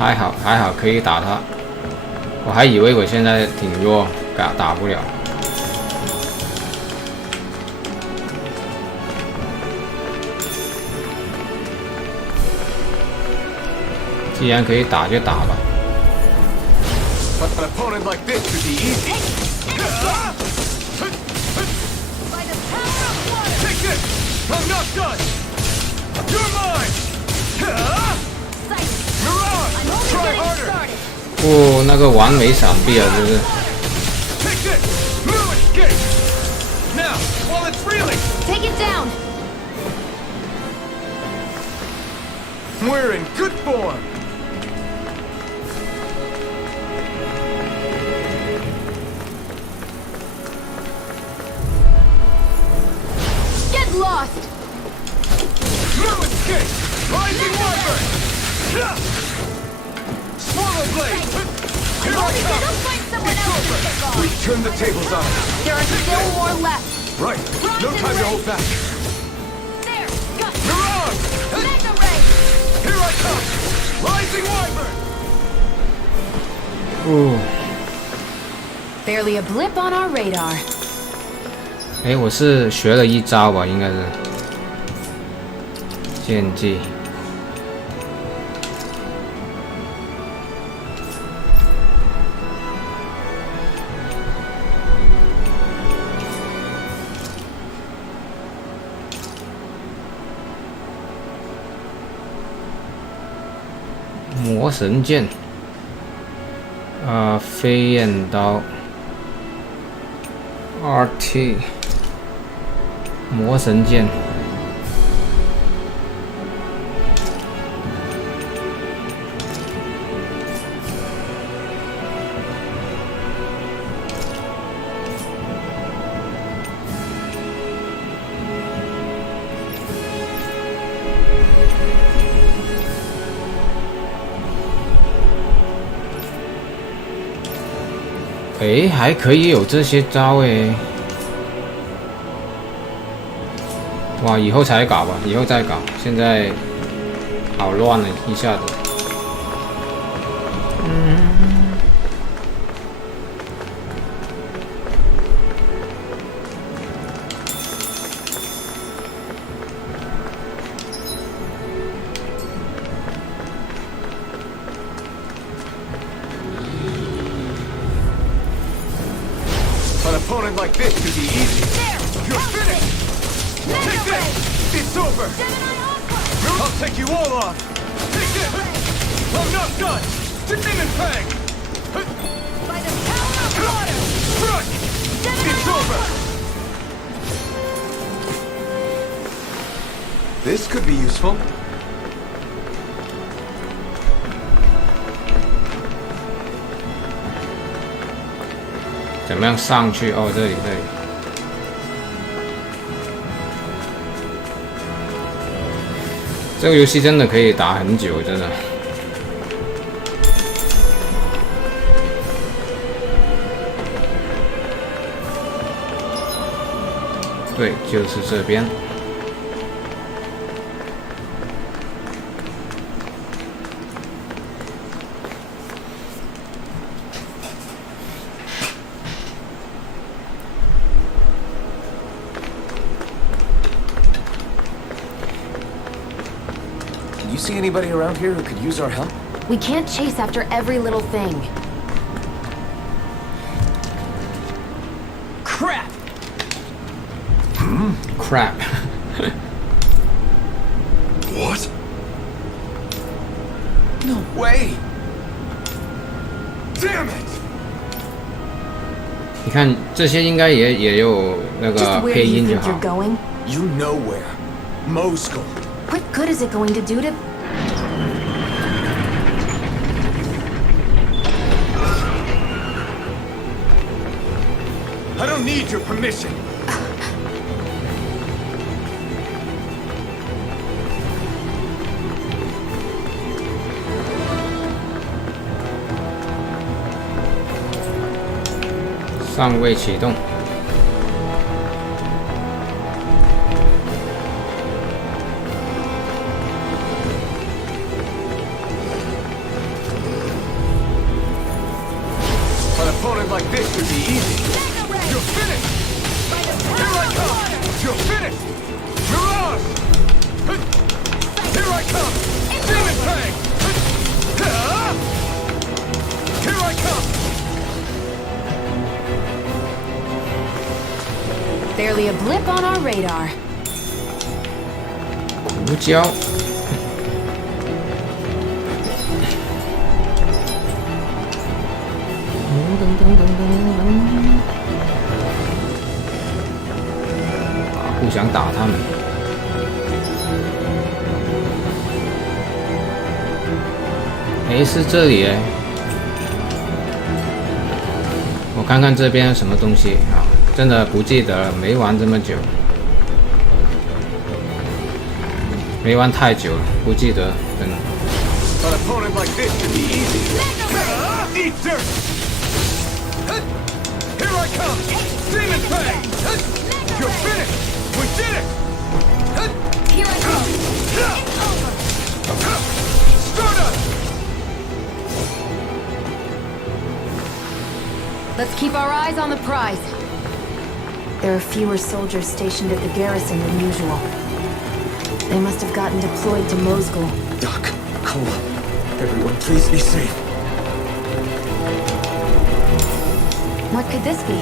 还好，还好可以打他。我还以为我现在挺弱，打不了。既然可以打就打吧。But an opponent like this should be easy. Take this. I'm not done. You're mine. Try harder. 哦，那个完美闪避啊，这是。Take this. Move escape. Now, while it's reeling. Take it down. We're in good form. Get lost. Move escape. Rising Wyvern. Swallow blade. We turn the tables on him. There are still more left. Right. No time to hold back. There, got You're on! Mega Ray. Here I come! Rising Wyvern!哦， Barely a blip on our radar. 哎，我是学了一招吧，应该是剑技。魔神剑，飞燕刀 ，RT， 魔神剑，哎，还可以有这些招哎！哇，以后才搞吧，以后再搞，现在好乱了，一下子。An opponent like this should be easy. You're finished! Take this! It's over! I'll take you all on! Take this! I'm not done! Demon Fang! By the power of water. Front! It's over! This could be useful. 怎么样上去？哦，这里，这里。这个游戏真的可以打很久，真的。对，就是这边。You see anybody around here who could use our help? We can't chase after every little thing. Crap! Crap. What? No way! Damn it! 你看这些应该也有那 Just 个 where do 配 you 音就 think 好 you're。going? You know where. Moscow. What good is it going to do to... I don't need your permission. 尚未启动。An opponent like this should be easy. You're finished! Here I come! You're finished! You're on! Here I come! Demon Fang! Here I come! Barely a blip on our radar. 胡椒。互相打他们。哎，是这里哎。我看看这边有什么东西啊，真的不记得了，没玩这么久，没玩太久了，不记得，真的。An opponent like this should be easy. Eat dirt! I come! Demon Fang! You're finished! We did it! Here I go. It's over. Stardust! Let's keep our eyes on the prize. There are fewer soldiers stationed at the garrison than usual. They must have gotten deployed to Mosgul. Doc, Cole, everyone please be safe. What could this be?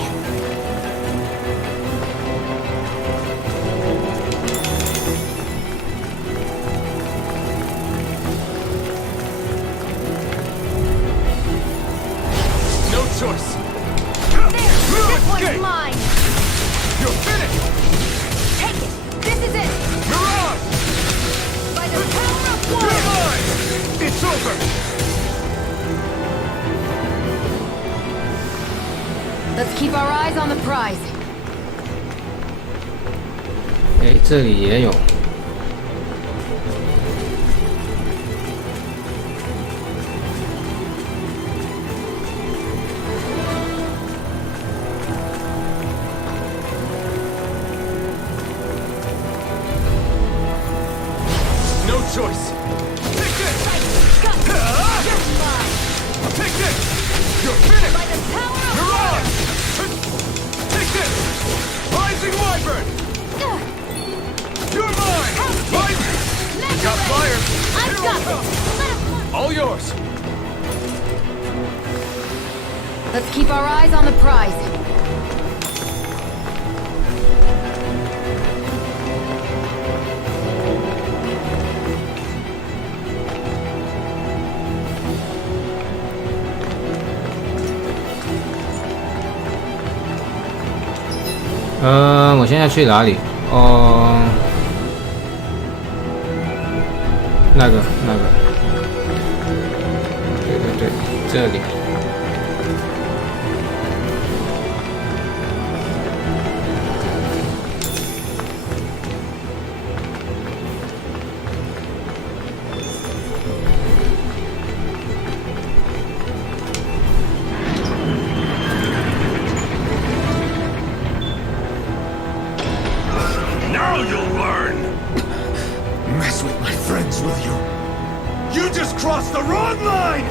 No choice! This one's mine. You're finished! Take it. This is it. Mirage! By the power of You're one. mine! It's over! Let's keep our eyes on the prize. 哎，这里也有。No choice! Take this! Take this! You're finished! By the power of Mirage! Take this! Rising Wyvern! You're mine! Rising! Got fire! I've Here got it comes! this. All yours! Let's keep our eyes on the prize. 我现在去哪里？哦，那个，对，这里。Now you'll learn! Mess with my friends, will you? You just crossed the wrong line!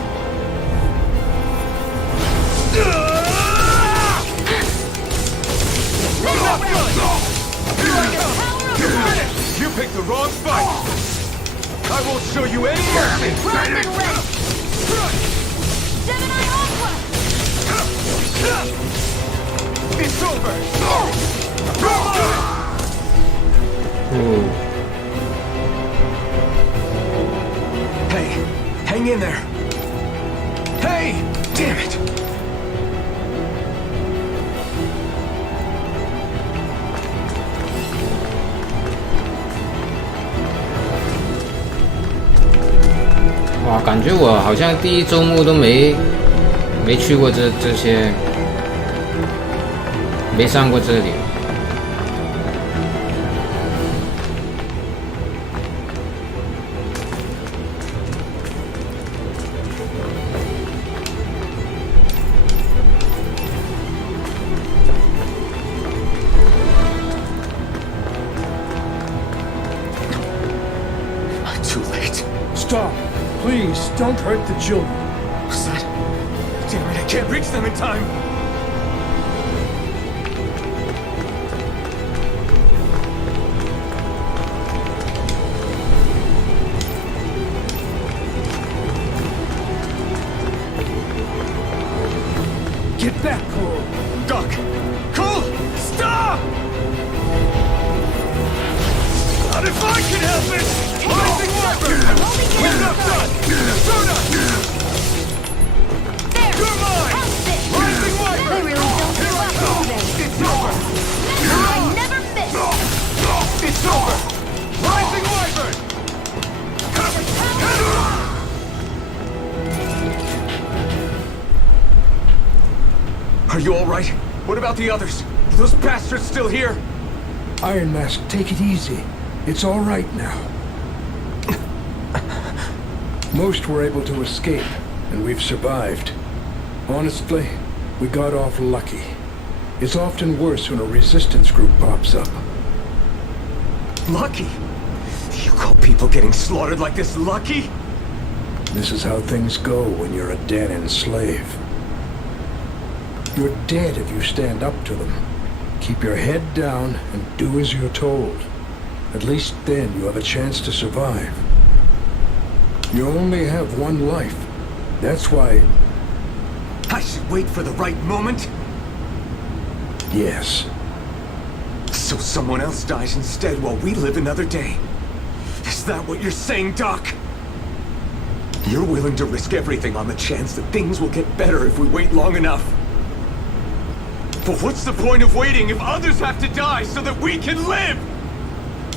You picked the wrong fight! I won't show you any mercy! Gemini Aqua. It's over! Hey, hang in there! Hey! Damn it!哇，感觉我好像第一周目都没去过这些，没上过这里。Too late. Stop! Please, don't hurt the children. What's that? Damn it, I can't reach them in time! Get back, Cole! Doc! Cole! Stop! Not if I can help it! Rising Wyvern! We're not done! Persona! There. You're mine! Pounce it. Rising They Wyvern! really don't give up, do they? It's over! I never miss. It's over! Rising Wyvern! Are you alright? What about the others? Are those bastards still here? Iron Mask, take it easy. It's all right now. Most were able to escape, and we've survived. Honestly, we got off lucky. It's often worse when a resistance group pops up. Lucky? You call people getting slaughtered like this lucky? This is how things go when you're a Danon slave. You're dead if you stand up to them. Keep your head down and do as you're told. At least then you have a chance to survive. You only have one life. That's why... I should wait for the right moment? Yes. So someone else dies instead while we live another day. Is that what you're saying, Doc? You're willing to risk everything on the chance that things will get better if we wait long enough. But what's the point of waiting if others have to die so that we can live?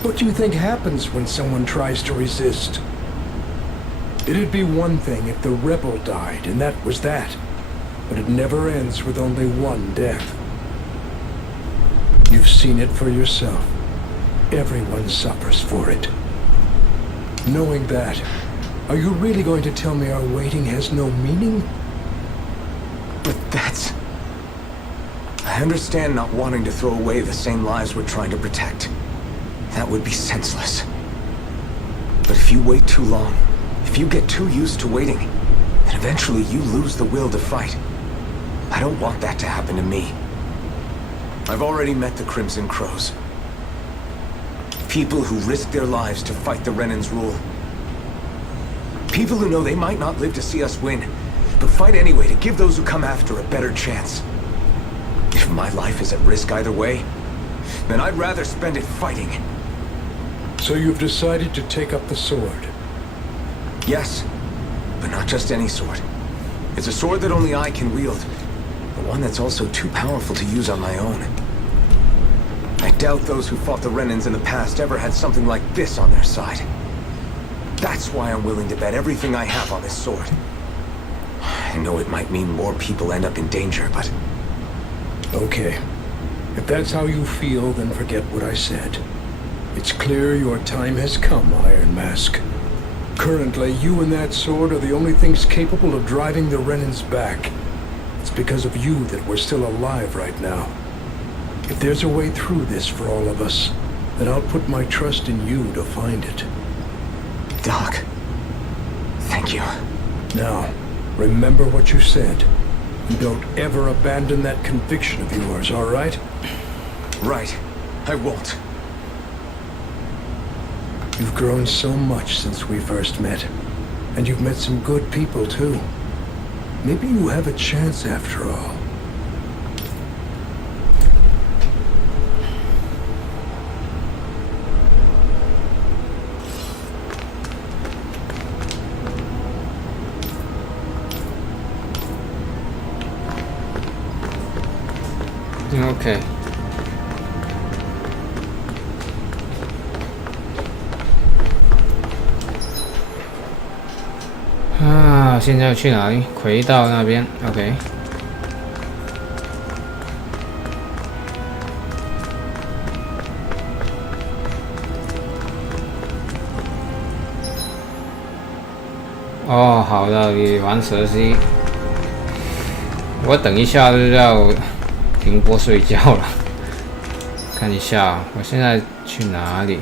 What do you think happens when someone tries to resist? It'd be one thing if the rebel died, and that was that. But it never ends with only one death. You've seen it for yourself. Everyone suffers for it. Knowing that, are you really going to tell me our waiting has no meaning? But that's... I understand not wanting to throw away the same lives we're trying to protect. That would be senseless. But if you wait too long, if you get too used to waiting, then eventually you lose the will to fight. I don't want that to happen to me. I've already met the Crimson Crows. People who risk their lives to fight the Renan's rule. People who know they might not live to see us win, but fight anyway to give those who come after a better chance. If my life is at risk either way, then I'd rather spend it fighting. So you've decided to take up the sword? Yes, but not just any sword. It's a sword that only I can wield, but one that's also too powerful to use on my own. I doubt those who fought the Renans in the past ever had something like this on their side. That's why I'm willing to bet everything I have on this sword. I know it might mean more people end up in danger, but... Okay. If that's how you feel, then forget what I said. It's clear your time has come, Iron Mask. Currently, you and that sword are the only things capable of driving the Renans back. It's because of you that we're still alive right now. If there's a way through this for all of us, then I'll put my trust in you to find it. Doc, thank you. Now, remember what you said. And don't ever abandon that conviction of yours, all right? Right. I won't. You've grown so much since we first met. And you've met some good people, too. Maybe you have a chance after all. OK。啊，现在要去哪里？回到那边。OK。哦，好的，你玩蛇姬。我等一下就要停播睡觉了。看一下，我现在去哪里？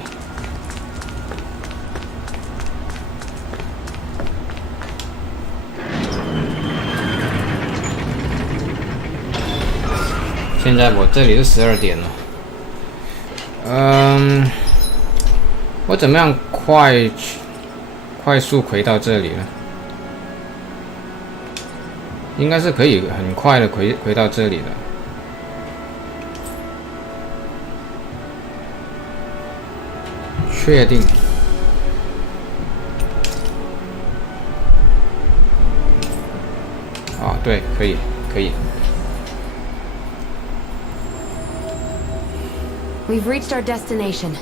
现在我这里是12点了。我怎么样快速回到这里呢？应该是可以很快的回到这里的。确定。啊，对，可以。We've reached our destination.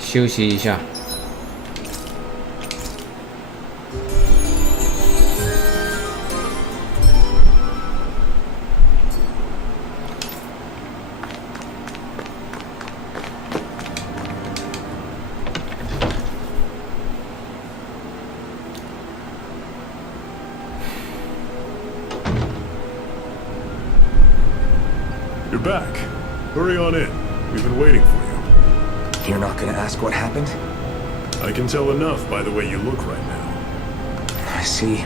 休息一下。You're back. Hurry on in. We've been waiting for you. You're not gonna ask what happened? I can tell enough by the way you look right now. I see.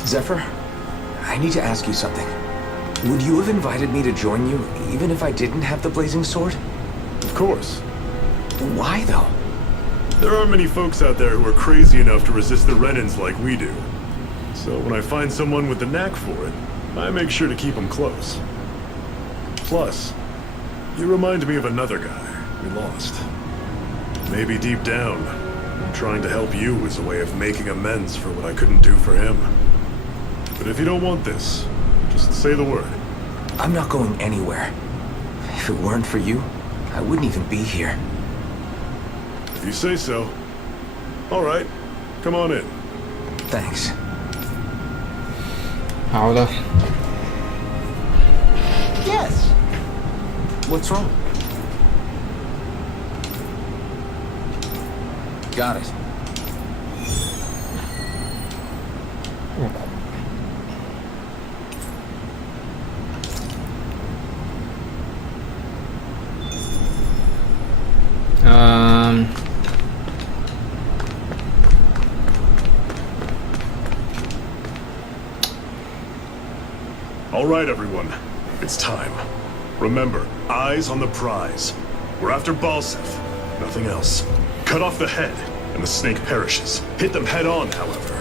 Zephyr, I need to ask you something. Would you have invited me to join you, even if I didn't have the blazing sword? Of course. Why, though? There aren't many folks out there who are crazy enough to resist the Renans like we do. So when I find someone with the knack for it, I make sure to keep them close. Plus, you remind me of another guy we lost. Maybe deep down, trying to help you is a way of making amends for what I couldn't do for him. But if you don't want this, just say the word. I'm not going anywhere. If it weren't for you, I wouldn't even be here. If you say so. All right, come on in. Thanks. 好的。 Yes. What's wrong? Got it. All right, everyone. It's time. Remember, eyes on the prize. We're after Balsef. Nothing else. Cut off the head, and the snake perishes. Hit them head on, however.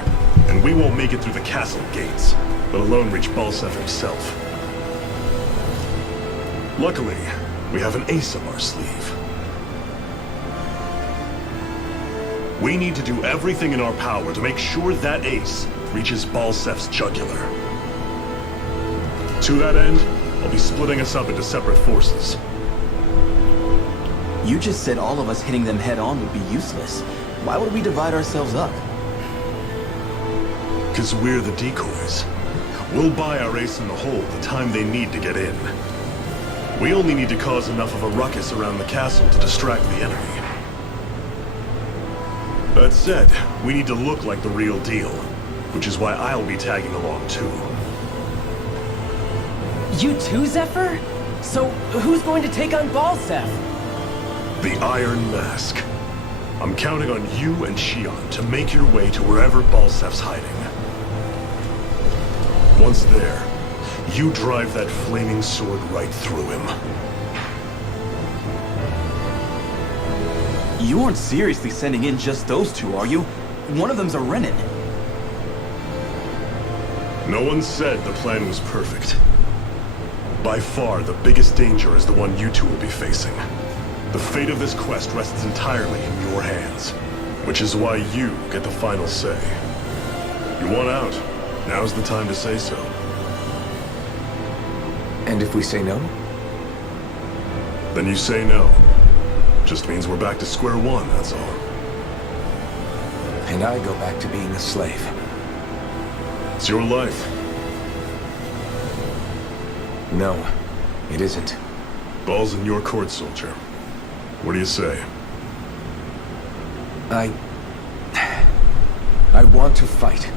And we won't make it through the castle gates, let alone reach Balsef himself. Luckily, we have an ace up our sleeve. We need to do everything in our power to make sure that ace reaches Balsef's jugular. To that end, I'll be splitting us up into separate forces. You just said all of us hitting them head-on would be useless. Why would we divide ourselves up? Because we're the decoys. We'll buy our ace in the hole the time they need to get in. We only need to cause enough of a ruckus around the castle to distract the enemy. That said, we need to look like the real deal, which is why I'll be tagging along too. You too, Zephyr? So, who's going to take on Balsef? The Iron Mask. I'm counting on you and Shion to make your way to wherever Balsef's hiding. Once there, you drive that flaming sword right through him. You aren't seriously sending in just those two, are you? One of them's a Renin. No one said the plan was perfect. By far, the biggest danger is the one you two will be facing. The fate of this quest rests entirely in your hands, which is why you get the final say. You want out? Now's the time to say so. And if we say no? Then you say no. Just means we're back to square one, that's all. And I go back to being a slave. It's your life. No, it isn't. Ball's in your court, soldier. What do you say? I want to fight.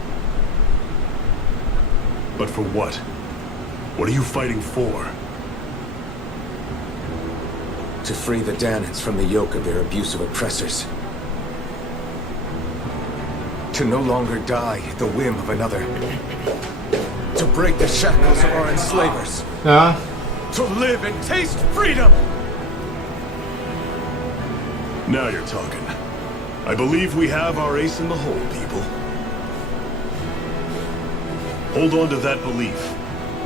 But for what? What are you fighting for? To free the Danans from the yoke of their abusive oppressors. To no longer die at the whim of another. To break the shackles of our enslavers. To live and taste freedom! Now you're talking. I believe we have our ace in the hole, people. Hold on to that belief,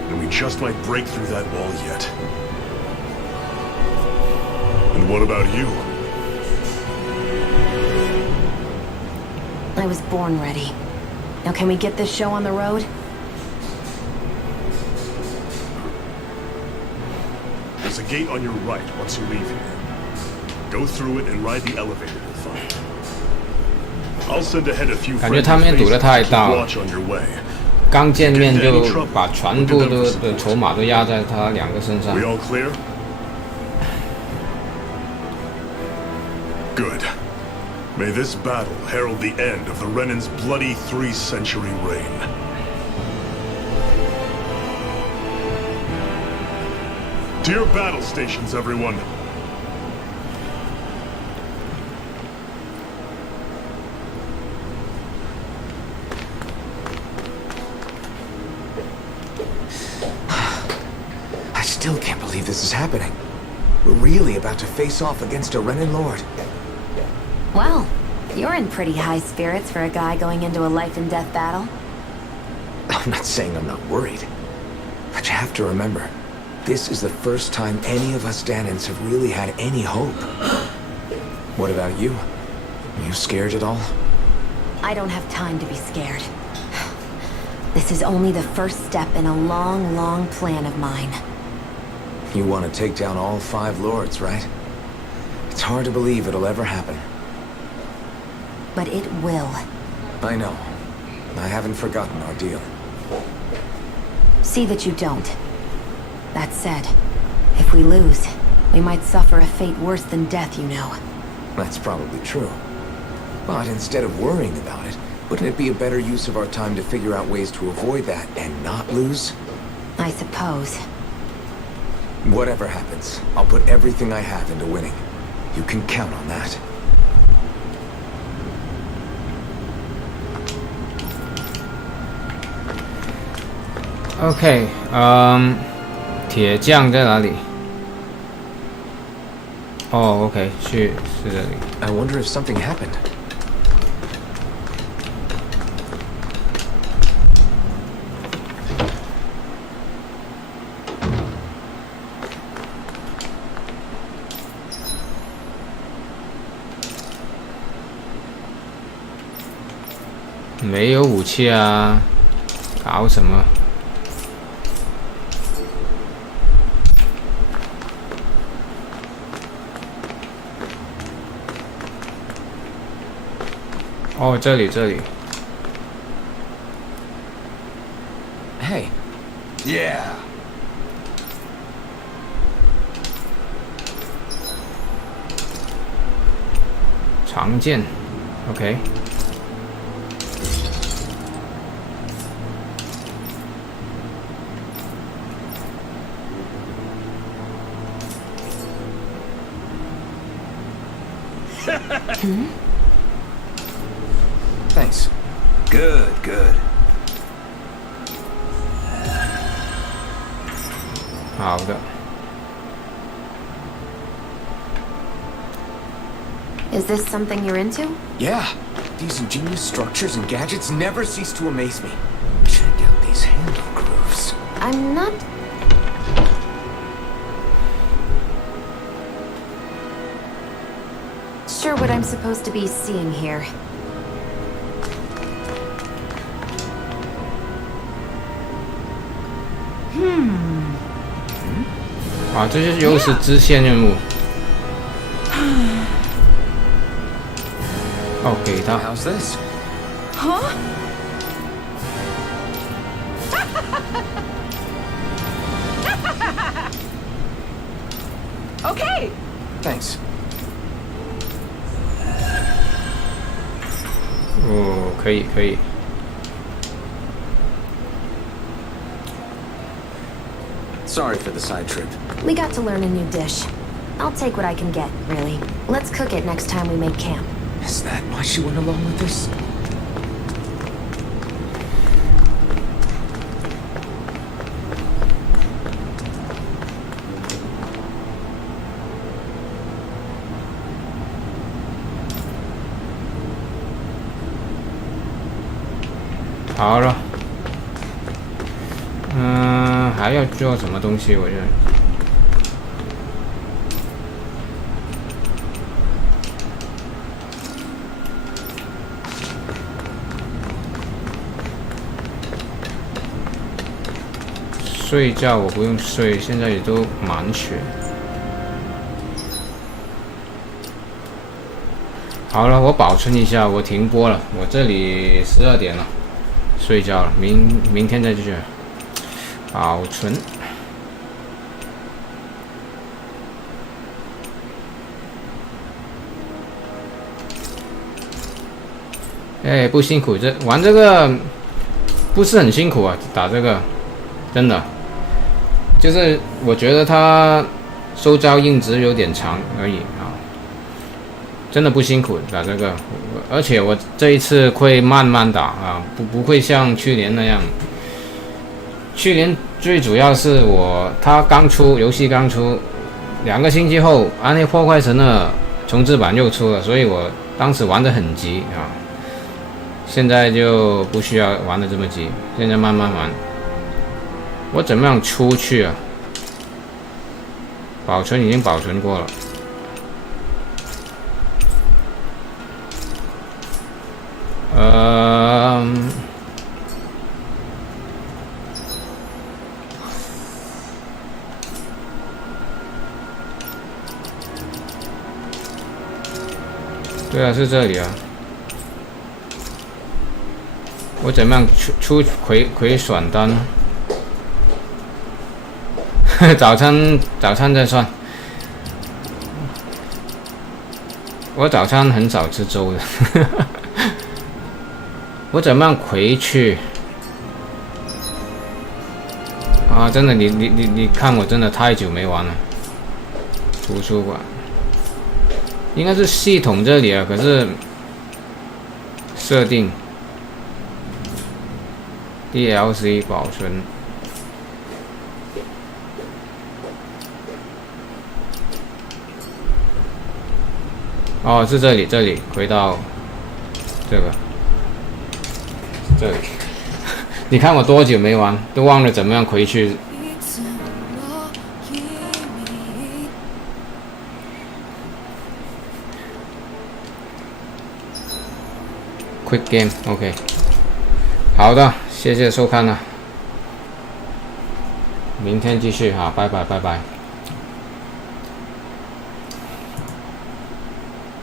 and we just might break through that wall yet. And what about you? I was born ready. Now can we get this show on the road? There's a gate on your right once you leave here. Go through it and ride the elevator you'll find. I'll send ahead a few 感觉他们赌得太大了。 watch on your way. 刚见面就把全部的筹码都压在他两个身上。 We all clear? Good. May this battle herald the end of the Renan's bloody 3-century reign. To your battle stations, everyone. I still can't believe this is happening. We're really about to face off against a Renan Lord. Well, you're in pretty high spirits for a guy going into a life and death battle. I'm not saying I'm not worried. But you have to remember, this is the first time any of us Danans have really had any hope. What about you? Are you scared at all? I don't have time to be scared. This is only the first step in a long, long plan of mine. You want to take down all 5 lords, right? It's hard to believe it'll ever happen. But it will. I know. I haven't forgotten our deal. See that you don't. That said, if we lose, we might suffer a fate worse than death, you know. That's probably true. But instead of worrying about it, wouldn't it be a better use of our time to figure out ways to avoid that and not lose? I suppose. Whatever happens, I'll put everything I have into winning. You can count on that. OK， 铁匠在哪里？哦 ，OK， 是这里。I wonder if something happened. “没有武器啊，搞什么？”哦，这里。Hey. Yeah. 长剑 ，OK。Thanks. Good. 好的。Is this something you're into? Yeah. These ingenious structures and gadgets never cease to amaze me. Check out these handle grooves. I'm not... sure what I'm supposed to be seeing here. 啊，这些又是支线任务。哦，给他。How's this? Huh? Okay. Thanks. 哦，可以。Sorry for the side trip. We got to learn a new dish. I'll take what I can get, really. Let's cook it next time we make camp. Is that why she went along with this? “好了。”还要做什么东西？我觉得。睡觉我不用睡，现在也都满血。好了，我保存一下，我停播了，我这里12点了，睡觉了，明天再继续。保存。哎，不辛苦，玩这个不是很辛苦啊，打这个真的。就是我觉得它收招音质有点长而已啊，真的不辛苦打这个，而且我这一次会慢慢打啊，不会像去年那样。去年最主要是它刚出游戏刚出2个星期后，《暗黑破坏神》的重置版又出了，所以我当时玩得很急啊。现在就不需要玩得这么急，现在慢慢玩。我怎么样出去啊？保存已经保存过了。对啊，是这里啊。我怎么样出回选单？早餐再算。我早餐很少吃粥的。我怎么样回去？啊，真的，你看我真的太久没玩了。图书馆。应该是系统这里啊，可是设定 DLC 保存哦，是这里回到这里，你看我多久没玩，都忘了怎么样回去。Quick game OK， 好的，谢谢收看了，明天继续哈，拜拜。